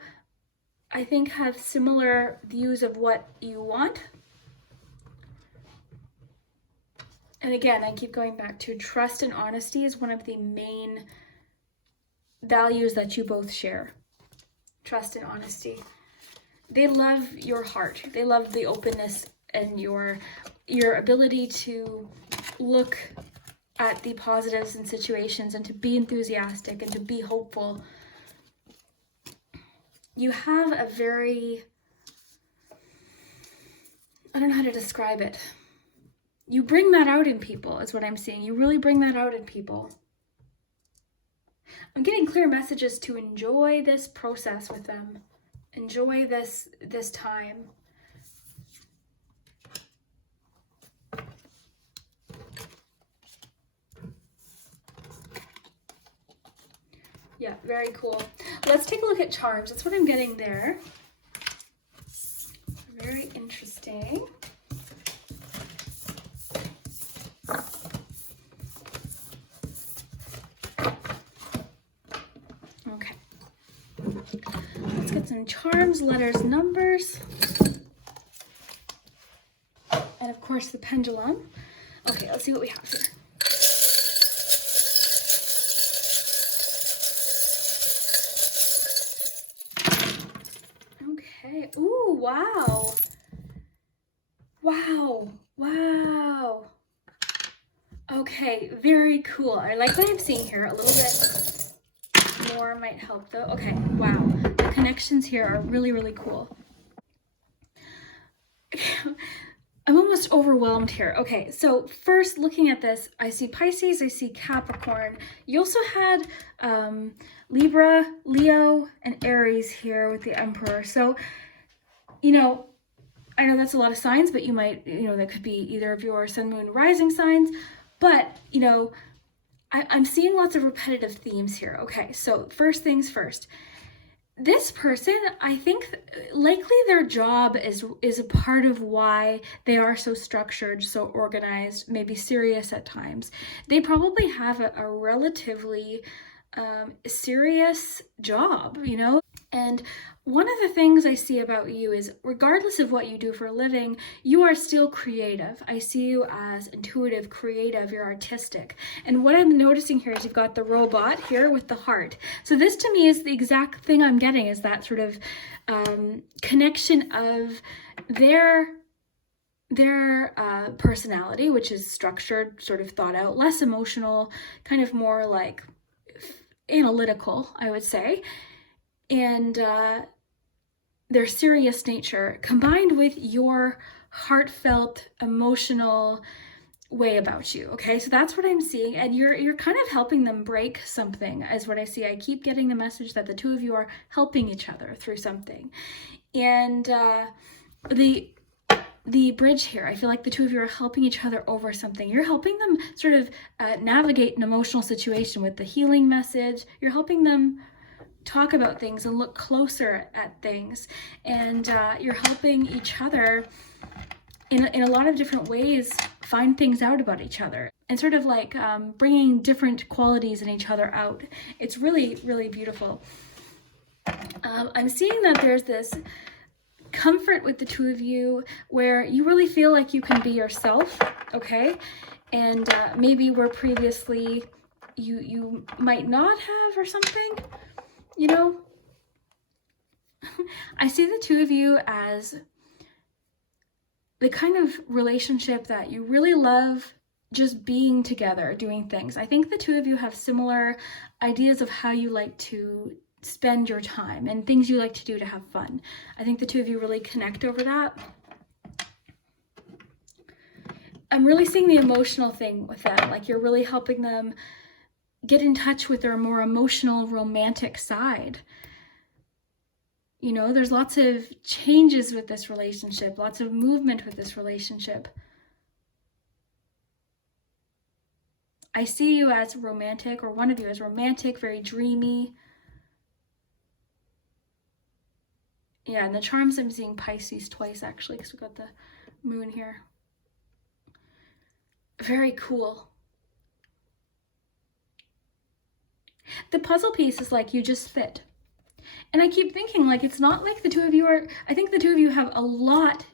I think, have similar views of what you want. And again, I keep going back to trust and honesty is one of the main values that you both share. Trust and honesty. They love your heart. They love the openness and your ability to look at the positives in situations and to be enthusiastic and to be hopeful. You have a very, I don't know how to describe it. You bring that out in people, is what I'm seeing. You really bring that out in people. I'm getting clear messages to enjoy this process with them. Enjoy this time. Yeah, very cool. Let's take a look at charms. That's what I'm getting there. Very interesting. Okay. Let's get some charms, letters, numbers. And of course the pendulum. Okay, let's see what we have here. Okay. Ooh, wow. Wow. Okay, very cool. I like what I'm seeing here. A little bit more might help though. Okay, wow. The connections here are really, really cool. almost overwhelmed here. Okay, so first looking at this, I see Pisces, I see Capricorn. You also had Libra, Leo, and Aries here with the Emperor. So, you know, I know that's a lot of signs, but you might, that could be either of your sun, moon, rising signs. But, I'm seeing lots of repetitive themes here. Okay, so first things first. This person, I think likely their job is a part of why they are so structured, so organized, maybe serious at times. They probably have a relatively serious job, And one of the things I see about you is, regardless of what you do for a living, you are still creative. I see you as intuitive, creative, you're artistic. And what I'm noticing here is you've got the robot here with the heart. So this to me is the exact thing I'm getting, is that sort of connection of their personality, which is structured, sort of thought out, less emotional, kind of more like analytical, I would say. And their serious nature combined with your heartfelt, emotional way about you. Okay, so that's what I'm seeing, and you're kind of helping them break something, is what I see. I keep getting the message that the two of you are helping each other through something. And the bridge here, I feel like the two of you are helping each other over something. You're helping them sort of navigate an emotional situation with the healing message. You're helping them talk about things and look closer at things, and you're helping each other in a lot of different ways find things out about each other, and sort of like bringing different qualities in each other out. It's really, really beautiful. I'm seeing that there's this comfort with the two of you where you really feel like you can be yourself, okay? And maybe where previously you might not have, or something. I see the two of you as the kind of relationship that you really love just being together, doing things. I think the two of you have similar ideas of how you like to spend your time and things you like to do to have fun. I think the two of you really connect over that. I'm really seeing the emotional thing with them, like you're really helping them get in touch with their more emotional, romantic side. There's lots of changes with this relationship, lots of movement with this relationship. I see you as romantic, or one of you as romantic, very dreamy. Yeah, and the charms, I'm seeing Pisces twice actually, because we've got the moon here. Very cool. The puzzle piece is like you just fit. And I keep thinking, like, it's not like the two of you are, I think the two of you have a lot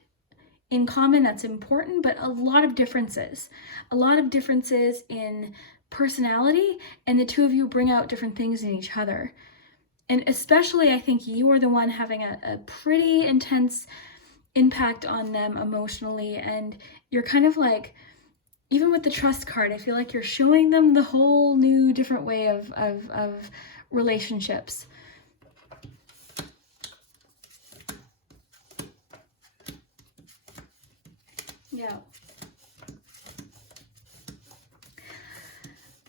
in common that's important, but a lot of differences. A lot of differences in personality, and the two of you bring out different things in each other. And especially, I think you are the one having a pretty intense impact on them emotionally, and you're kind of like, even with the trust card, I feel like you're showing them the whole new different way of relationships. Yeah.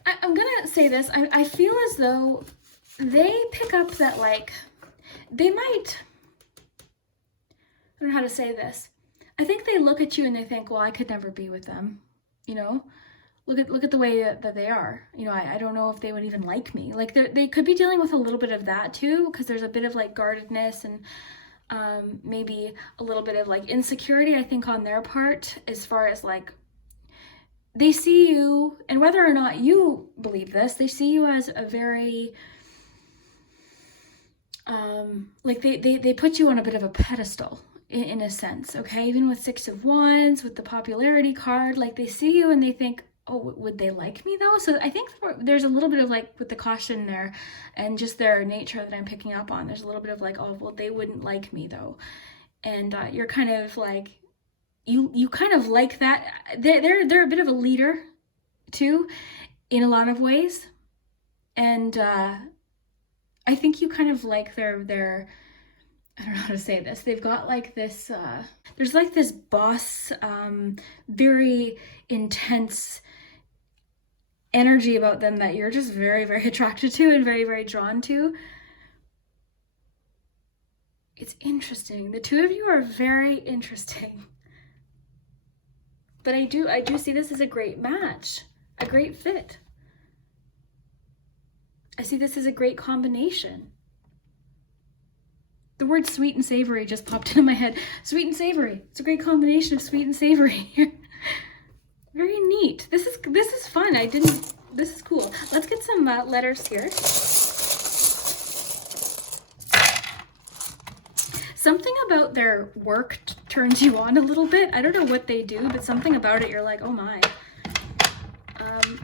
I'm gonna say this. I feel as though they pick up that, like, they might, I don't know how to say this. I think they look at you and they think, well, I could never be with them. Look at the way that they are. I don't know if they would even like me. Like, they could be dealing with a little bit of that too, because there's a bit of like guardedness and maybe a little bit of like insecurity, I think, on their part, as far as like, they see you, and whether or not you believe this, they see you as a very, like they put you on a bit of a pedestal in a sense, okay? Even with Six of Wands, with the popularity card, like they see you and they think, oh, would they like me though? So I think there's a little bit of like, with the caution there and just their nature that I'm picking up on, there's a little bit of like, oh, well, they wouldn't like me though. And you're kind of like, you kind of like that. They're a bit of a leader too, in a lot of ways. And I think you kind of like their I don't know how to say this. They've got like this, there's like this boss, very intense energy about them that you're just very, very attracted to and very, very drawn to. It's interesting. The two of you are very interesting. But I do see this as a great match, a great fit. I see this as a great combination. The word sweet and savory just popped into my head. Sweet and savory. It's a great combination of sweet and savory. Very neat. This is fun. This is cool. Let's get some letters here. Something about their work turns you on a little bit. I don't know what they do, but something about it, you're like, oh my.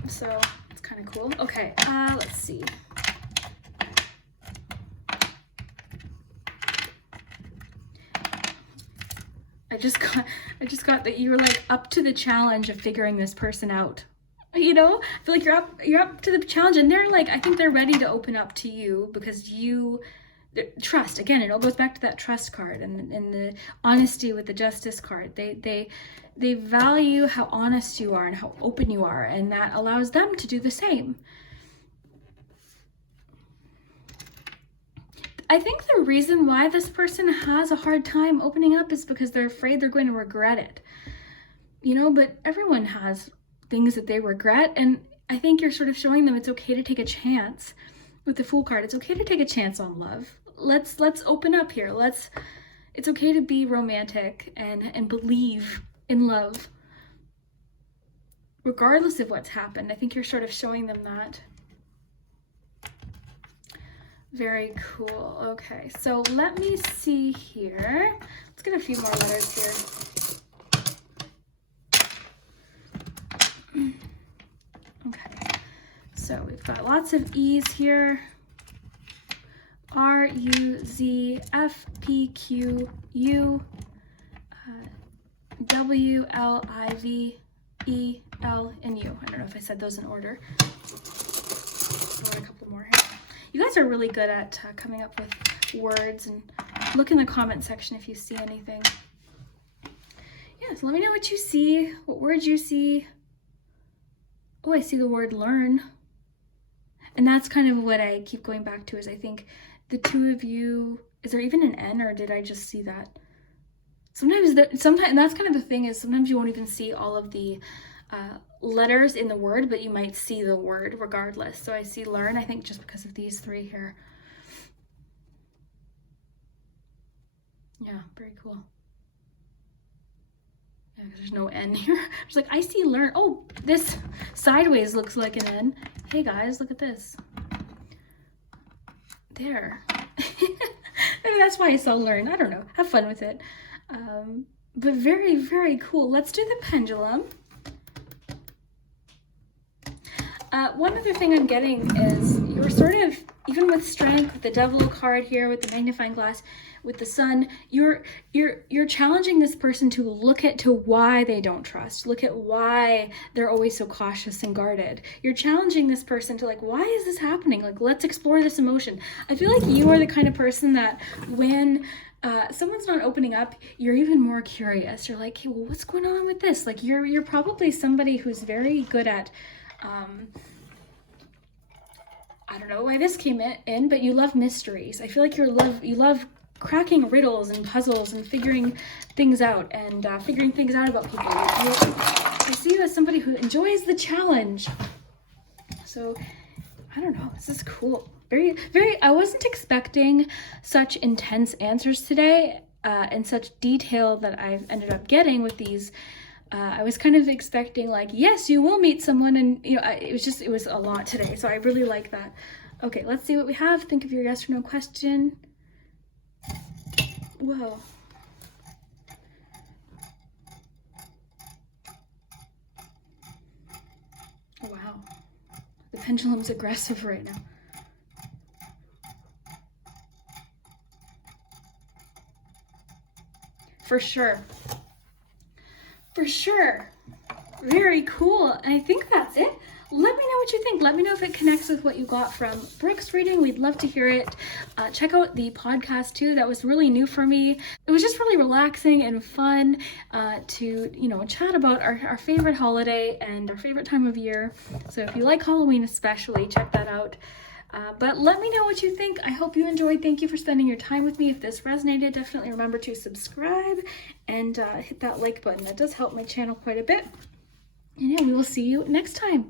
So it's kind of cool. Okay, let's see. I just got that you were like up to the challenge of figuring this person out. You know, I feel like you're up to the challenge, and they're like, I think they're ready to open up to you because you trust. Again, it all goes back to that trust card and the honesty with the justice card. They value how honest you are and how open you are, and that allows them to do the same. I think the reason why this person has a hard time opening up is because they're afraid they're going to regret it. You know, but everyone has things that they regret, and I think you're sort of showing them it's okay to take a chance. With the Fool card, it's okay to take a chance on love. Let's open up here. It's okay to be romantic and believe in love. Regardless of what's happened. I think you're sort of showing them that. Very cool. Okay, so let me see here. Let's get a few more letters here. Okay, so we've got lots of E's here. R, U, Z, F, P, Q, U, W, L, I, V, E, L, and U. I don't know if I said those in order. I want a couple more here. You guys are really good at coming up with words, and look in the comment section if you see anything. Yeah, so let me know what you see, what words you see. Oh, I see the word learn. And that's kind of what I keep going back to, is I think the two of you, is there even an N, or did I just see that? Sometimes that's kind of the thing, is sometimes you won't even see all of the letters in the word, but you might see the word regardless. So I see learn, I think, just because of these three here. Yeah, very cool. Yeah, because there's no N here. It's like, I see learn. Oh, this sideways looks like an N. Hey guys, look at this. There. Maybe that's why I saw learn. I don't know. Have fun with it. But very, very cool. Let's do the pendulum. One other thing I'm getting is you're sort of, even with strength, with the devil card here, with the magnifying glass, with the sun, you're challenging this person to look at why they don't trust. Look at why they're always so cautious and guarded. You're challenging this person to, like, why is this happening? Like, let's explore this emotion. I feel like you are the kind of person that when someone's not opening up, you're even more curious. You're like, hey, well, what's going on with this? Like, you're probably somebody who's very good at I don't know why this came in, but you love mysteries. I feel like you love cracking riddles and puzzles and figuring things out and figuring things out about people. I see you as somebody who enjoys the challenge. So, I don't know. This is cool. Very, very, I wasn't expecting such intense answers today and such detail that I've ended up getting with these. I was kind of expecting, like, yes, you will meet someone, and you know, it was a lot today, so I really like that. Okay, let's see what we have. Think of your yes or no question. Whoa. Oh, wow. The pendulum's aggressive right now. For sure. For sure. Very cool. And I think that's it. let me know what you think. Let me know if it connects with what you got from Brooke's reading. We'd love to hear it. Check out the podcast too. That was really new for me. It was just really relaxing and fun to, chat about our favorite holiday and our favorite time of year. So if you like Halloween especially, check that out. But let me know what you think. I hope you enjoyed. Thank you for spending your time with me. If this resonated, definitely remember to subscribe and hit that like button. That does help my channel quite a bit. And yeah, we will see you next time.